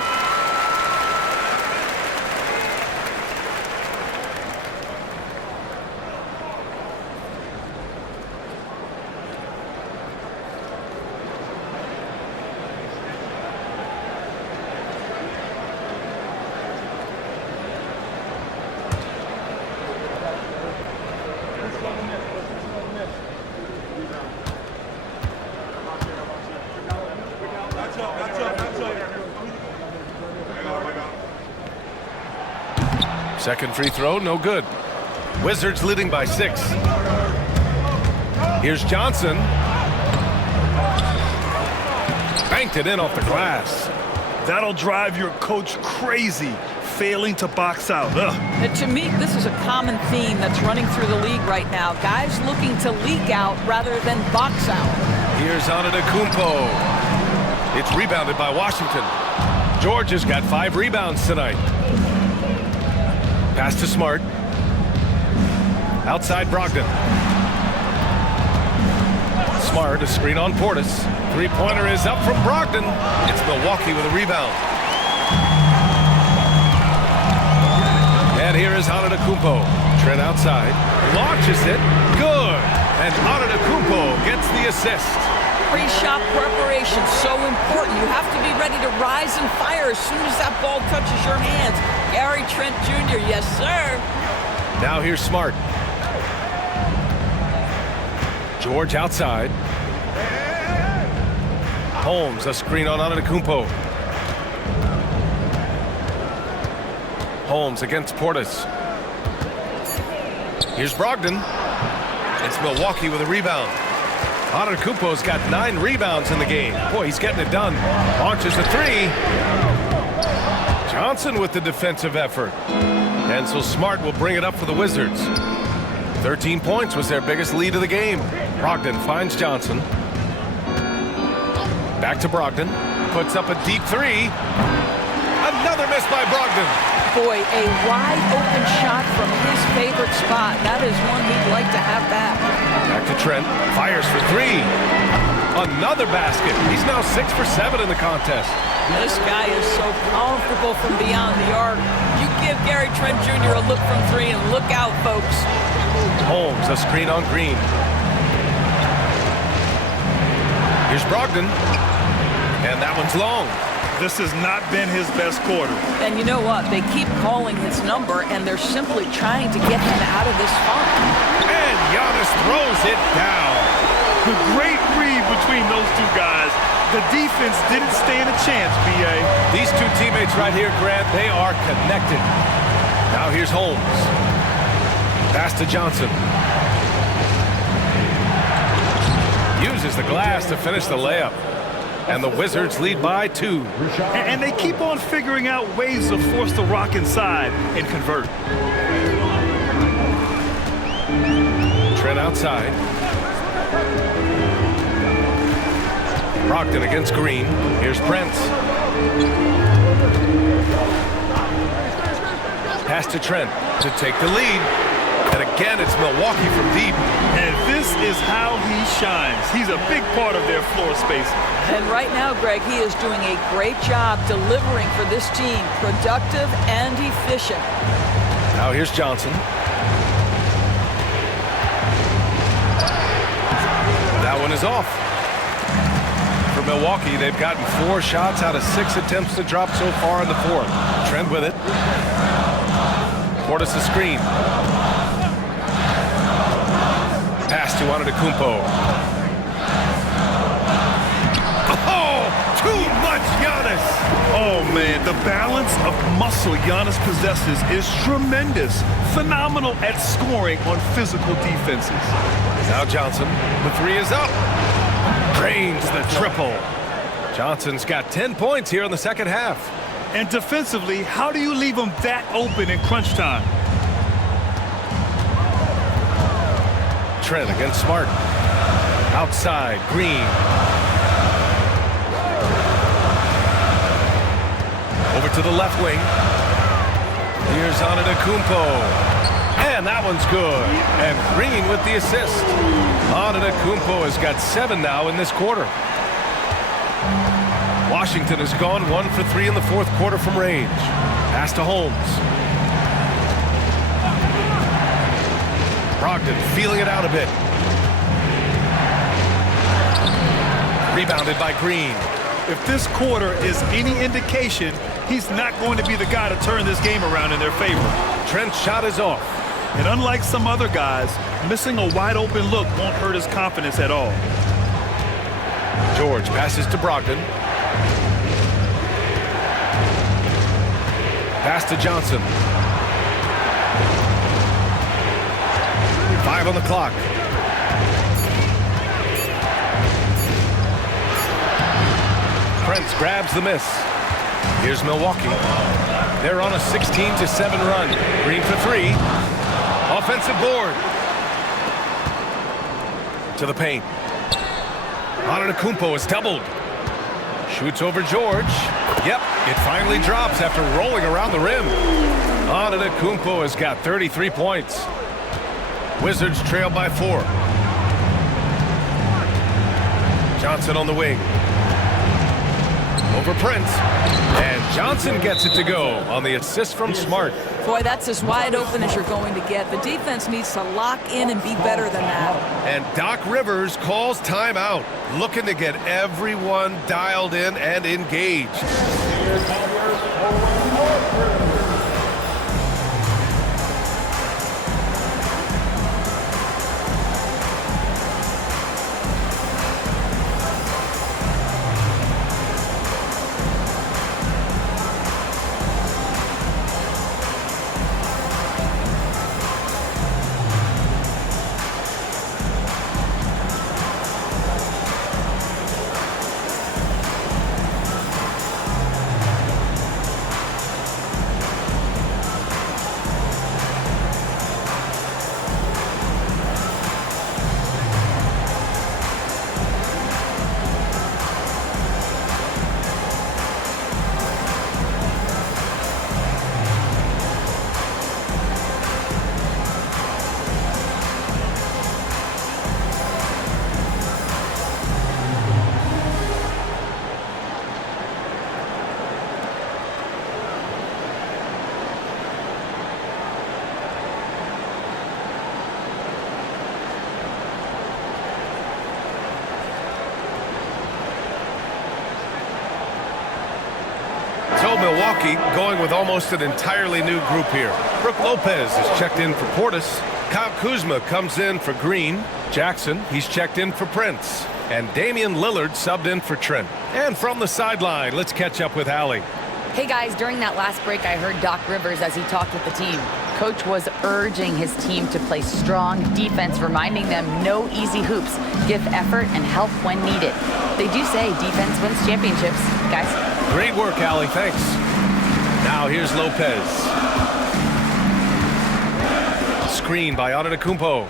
Second free throw, no good. Wizards leading by 6. Here's Johnson. Banked it in off the glass. That'll drive your coach crazy. failing to box out. And to me, this is a common theme that's running through the league right now. Guys looking to leak out rather than box out. Here's Antetokounmpo. It's rebounded by Washington. George has got 5 rebounds tonight. Pass to Smart. Outside Brogdon. Smart, a screen on Portis. Three-pointer is up from Brogdon. It's Milwaukee with a rebound. And here is Antetokounmpo. Trent outside. Launches it. Good. And Antetokounmpo gets the assist. Pre-shot preparation, so important. You have to be ready to rise and fire as soon as that ball touches your hands. Gary Trent Jr., yes, sir. Now here's Smart. George outside. Holmes, a screen on Antetokounmpo. Holmes against Portis. Here's Brogdon. It's Milwaukee with a rebound. Antetokounmpo's got 9 rebounds in the game. Boy, he's getting it done. Launches a 3. Johnson with the defensive effort. And so Smart will bring it up for the Wizards. 13 points was their biggest lead of the game. Brogdon finds Johnson. Back to Brogdon. Puts up a deep 3. Another miss by Brogdon. Boy, a wide open shot from his favorite spot. That is one he'd like to have back. Back to Trent. Fires for 3. Another basket. He's now 6 for 7 in the contest. This guy is so comfortable from beyond the arc. You give Gary Trent Jr. a look from 3 and look out, folks. Holmes, a screen on Green. Here's Brogdon. And that one's long. This has not been his best quarter. And you know what? They keep calling his number, and they're simply trying to get him out of this funk. And Giannis throws it down. The great read between those two guys. The defense didn't stand a chance, B.A. These two teammates right here, Grant, they are connected. Now here's Holmes. Pass to Johnson. Uses the glass to finish the layup. And the Wizards lead by 2. And they keep on figuring out ways to force the rock inside and convert. Trent outside. Brogdon against Green. Here's Prince. Pass to Trent to take the lead. And again, it's Milwaukee from deep. And this is how he shines. He's a big part of their floor space. And right now, Greg, he is doing a great job delivering for this team. Productive and efficient. Now here's Johnson. That one is off. For Milwaukee, they've gotten 4 shots out of 6 attempts to drop so far in the 4th. Trent with it. Portis a screen. Pass to Antetokounmpo. Oh, too much Giannis. Oh, man, the balance of muscle Giannis possesses is tremendous. Phenomenal at scoring on physical defenses. Now Johnson, the 3 is up. Drains the triple. Johnson's got 10 points here in the second half. And defensively, how do you leave them that open in crunch time? Trent against Smart. Outside, Green. Over to the left wing. Here's Antetokounmpo. And that one's good. And Green with the assist. Antetokounmpo has got 7 now in this quarter. Washington has gone 1 for 3 in the 4th quarter from range. Pass to Holmes. Brogdon feeling it out a bit. Rebounded by Green. If this quarter is any indication, he's not going to be the guy to turn this game around in their favor. Trent's shot is off. And unlike some other guys, missing a wide open look won't hurt his confidence at all. George passes to Brogdon. Pass to Johnson. 5 on the clock. Prince grabs the miss. Here's Milwaukee. They're on a 16-7 run. Green for three. Offensive board. To the paint. Antetokounmpo is doubled. Shoots over George. Yep, it finally drops after rolling around the rim. Antetokounmpo has got 33 points. Wizards trail by 4. Johnson on the wing. Over Prince. And Johnson gets it to go on the assist from Smart. Boy, that's as wide open as you're going to get. The defense needs to lock in and be better than that. And Doc Rivers calls timeout, looking to get everyone dialed in and engaged. So Milwaukee going with almost an entirely new group here. Brooke Lopez is checked in for Portis. Kyle Kuzma comes in for Green. Jackson, he's checked in for Prince. And Damian Lillard subbed in for Trent. And from the sideline, let's catch up with Allie. Hey guys, during that last break, I heard Doc Rivers as he talked with the team. Coach was urging his team to play strong defense, reminding them no easy hoops, give effort and help when needed. They do say defense wins championships, guys. Great work, Allie. Thanks. Now here's Lopez. Screen by Antetokounmpo.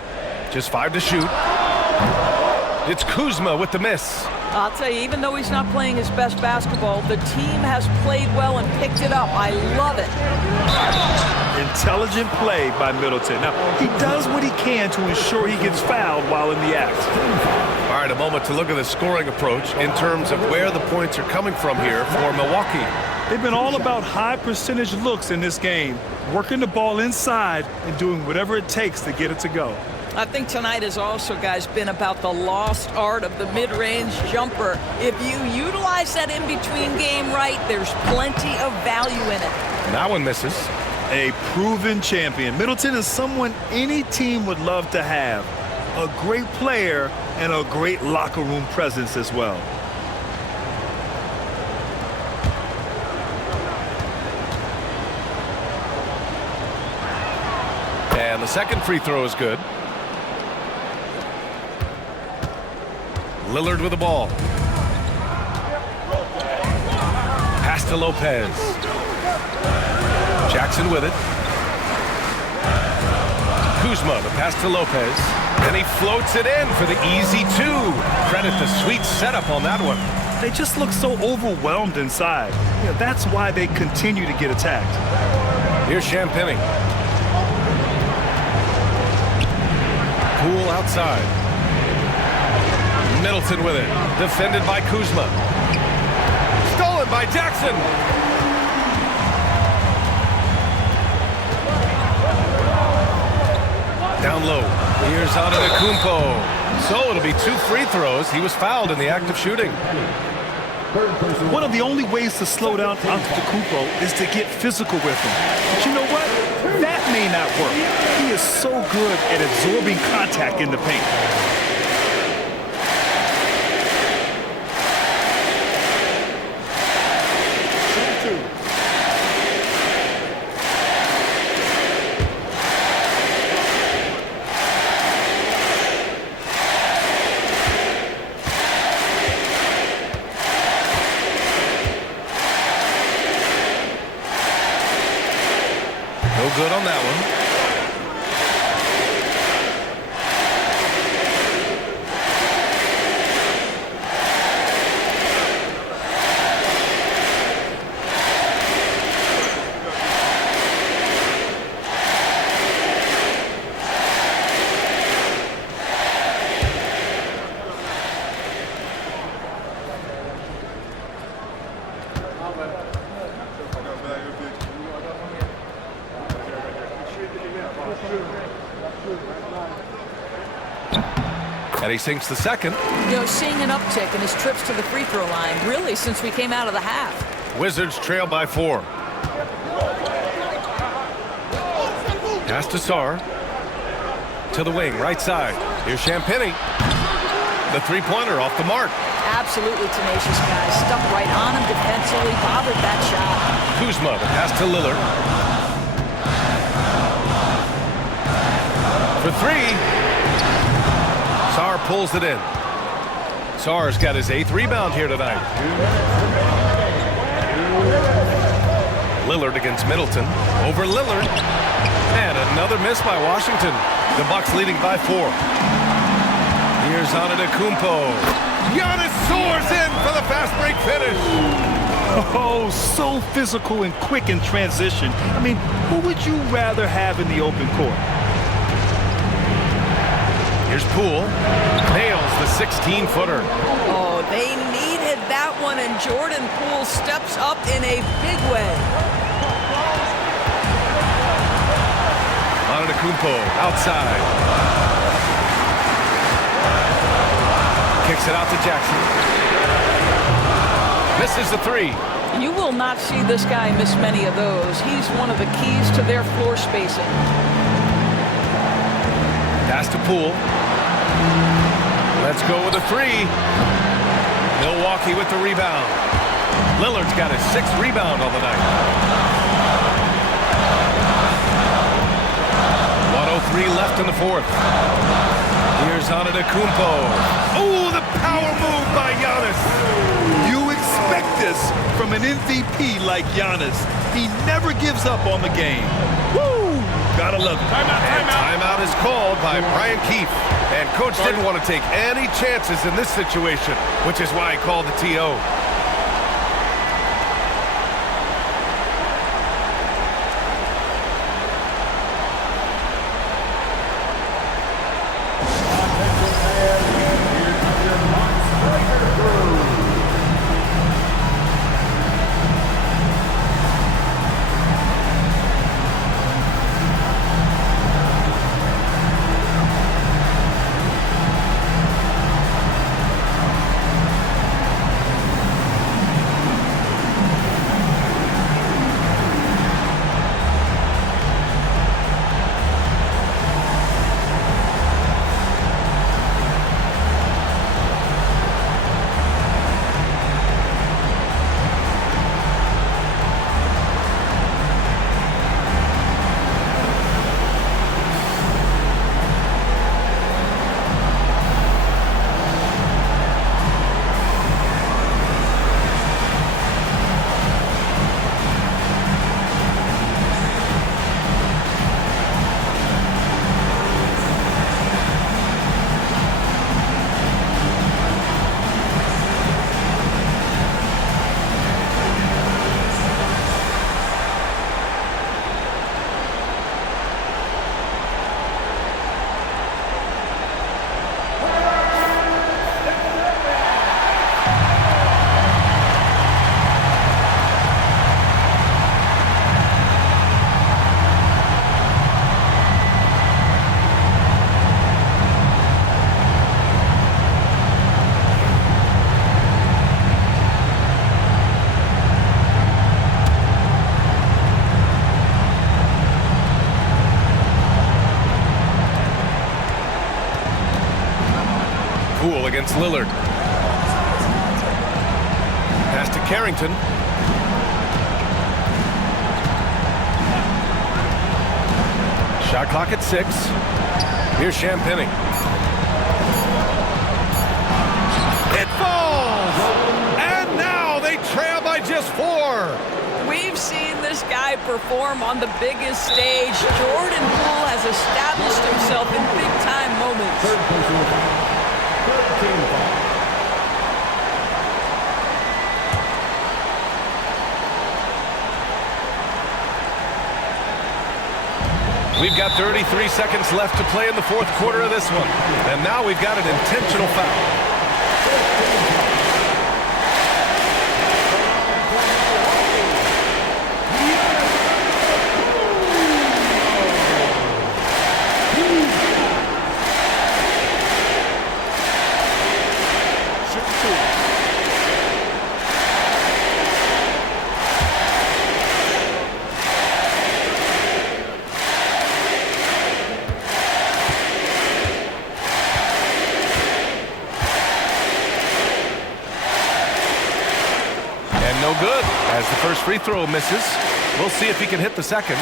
Just 5 to shoot. It's Kuzma with the miss. I'll tell you, even though he's not playing his best basketball, the team has played well and picked it up. I love it. Intelligent play by Middleton. Now, he does what he can to ensure he gets fouled while in the act. All right, a moment to look at the scoring approach in terms of where the points are coming from here for Milwaukee. They've been all about high percentage looks in this game, working the ball inside and doing whatever it takes to get it to go. I think tonight has also, guys, been about the lost art of the mid-range jumper. If you utilize that in-between game right, there's plenty of value in it. That one misses. A proven champion. Middleton is someone any team would love to have. A great player and a great locker room presence as well. And the second free throw is good. Lillard with the ball. Pass to Lopez. Jackson with it. Kuzma, the pass to Lopez. And he floats it in for the easy 2. Credit the sweet setup on that one. They just look so overwhelmed inside. Yeah, that's why they continue to get attacked. Here's Champagny. Poole outside. Middleton with it. Defended by Kuzma. Stolen by Jackson. Down low. Here's Antetokounmpo. So it'll be 2 free throws. He was fouled in the act of shooting. One of the only ways to slow down Antetokounmpo is to get physical with him. But you know what? That may not work. He is so good at absorbing contact in the paint. good on that one. And he sinks the second. You know, seeing an uptick in his trips to the free throw line, really, since we came out of the half. Wizards trail by 4. Pass to Sarr. To the wing, right side. Here's Champagny. The three-pointer off the mark. Absolutely tenacious guy. Stuck right on him defensively, bothered that shot. Kuzma, the pass to Lillard. For 3. Sarr pulls it in. Sarr's got his 8th rebound here tonight. Lillard against Middleton. Over Lillard. And another miss by Washington. The Bucks leading by 4. Here's Antetokounmpo. Giannis soars in for the fast break finish. Oh, so physical and quick in transition. I mean, who would you rather have in the open court? Here's Poole. Nails the 16-footer. Oh, they needed that one, and Jordan Poole steps up in a big way. Antetokounmpo outside. Kicks it out to Jackson. Misses the 3. You will not see this guy miss many of those. He's one of the keys to their floor spacing. Pass to Poole. Let's go with a 3. Milwaukee with the rebound. Lillard's got his 6th rebound on the night. 1:03 left in the 4th. Here's Antetokounmpo. Oh, the power move by Giannis. You expect this from an MVP like Giannis. He never gives up on the game. Woo! Gotta love it. Timeout is called by Brian Keefe. And coach didn't want to take any chances in this situation, which is why he called the TO. Poole against Lillard. Pass to Carrington. Shot clock at 6. Here's Champagny. It falls! And now they trail by just 4. We've seen this this guy perform on the biggest stage. Jordan Poole has established himself in big-time moments. Third person, third team foul. We've got 33 seconds left to play in the fourth quarter of this one. And now we've got an intentional foul. No good, as the first free throw misses. We'll see if he can hit the second.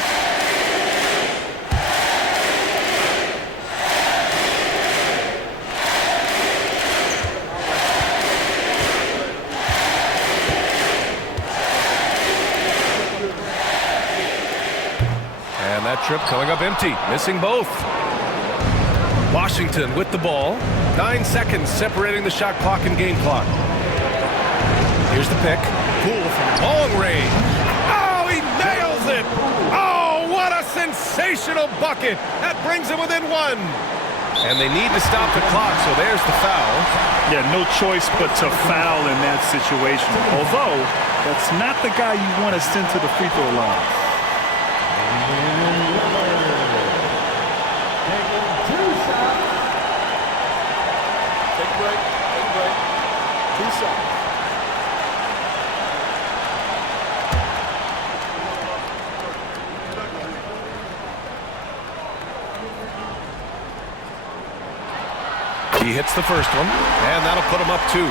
And that trip coming up empty, missing both. Washington with the ball. 9 seconds separating the shot clock and game clock. Here's the pick. Poole from long range. Oh, he nails it! Oh, what a sensational bucket! That brings him within one. And they need to stop the clock, so there's the foul. Yeah, no choice but to foul in that situation. Although, that's not the guy you want to send to the free throw line. Taking 2 shots. Take a break. Take a break. 2 shots. He hits the first one, and that'll put him up 2.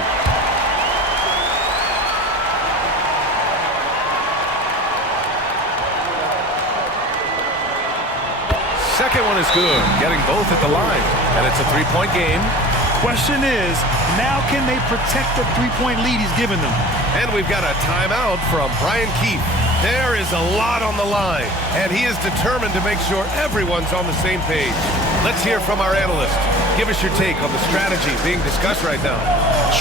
Second one is good, getting both at the line, and it's a 3-point game. Question is, now can they protect the 3-point lead he's given them? And we've got a timeout from Brian Keefe. There is a lot on the line, and he is determined to make sure everyone's on the same page. Let's hear from our analyst. Give us your take on the strategy being discussed right now.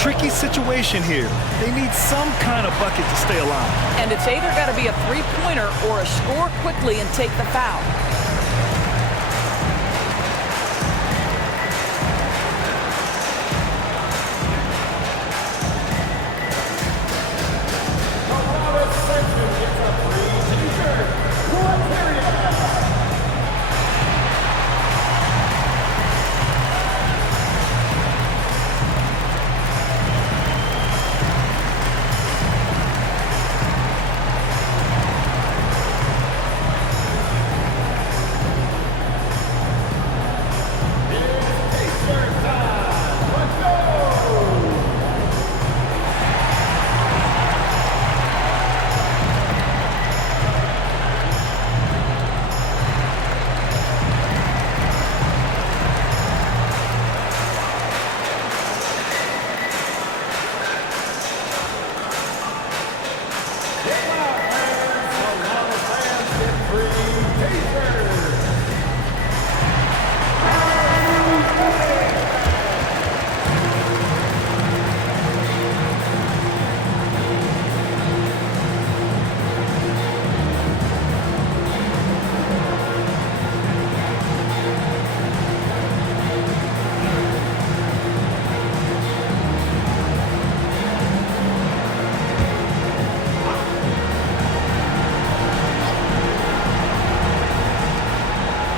Tricky situation here. They need some kind of bucket to stay alive. And it's either got to be a three-pointer or a score quickly and take the foul.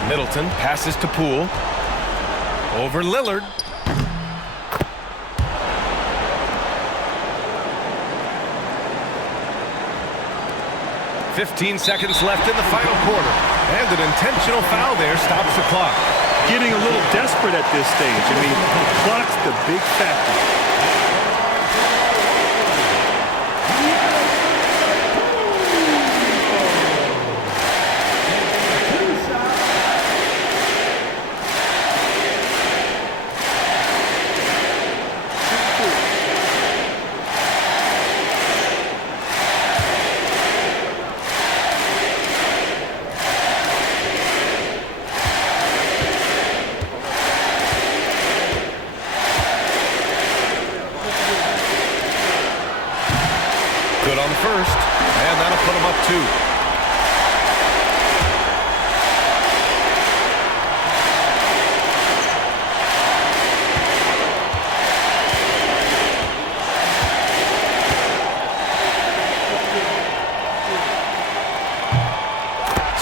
Middleton passes to Poole. Over Lillard. "15 seconds left in the final quarter. And an intentional foul there stops the clock. Getting a little desperate at this stage. I mean, the clock's the big factor.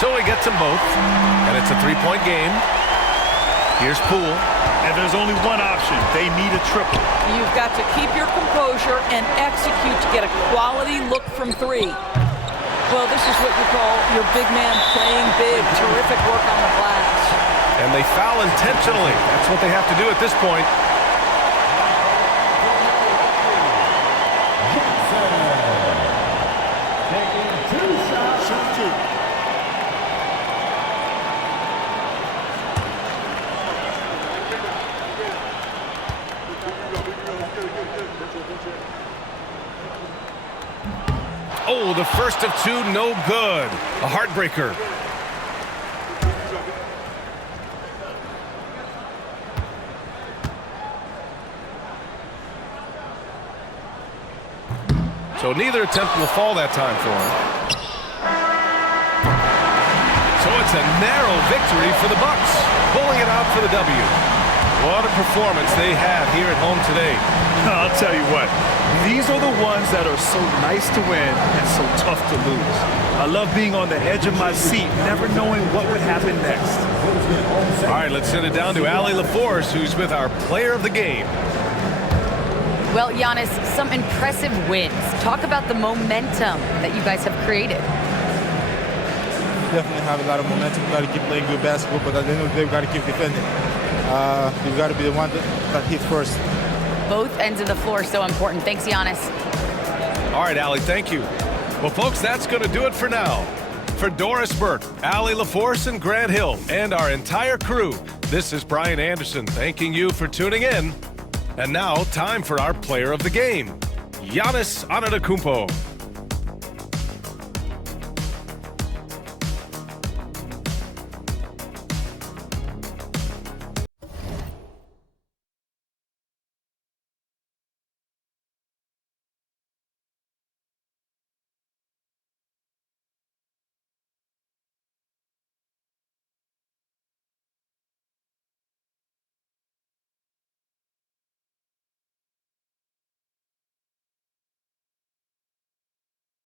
So he gets them both, and it's a three-point game. Here's Poole. And there's only one option. They need a triple. You've got to keep your composure and execute to get a quality look from three. Well, this is what you call your big man playing big. Terrific work on the glass. And they foul intentionally. That's what they have to do at this point. Oh, the first of two, no good. A heartbreaker. So neither attempt will fall that time for him. So it's a narrow victory for the Bucks, pulling it out for the W. What a performance they had here at home today. I'll tell you what, these are the ones that are so nice to win and so tough to lose. I love being on the edge of my seat, never knowing what would happen next. All right, let's send it down to Allie LaForce, who's with our player of the game. Well, Giannis, some impressive wins. Talk about the momentum that you guys have created. Definitely have a lot of momentum. We've got to keep playing good basketball, but at the end of the day, we've got to keep defending. We've got to be the one that hits first. Both ends of the floor so important. Thanks, Giannis. All right, Allie, thank you. Well, folks, that's going to do it for now. For Doris Burke, Allie LaForce, and Grant Hill, and our entire crew, this is Brian Anderson thanking you for tuning in. And now, time for our player of the game, Giannis Antetokounmpo.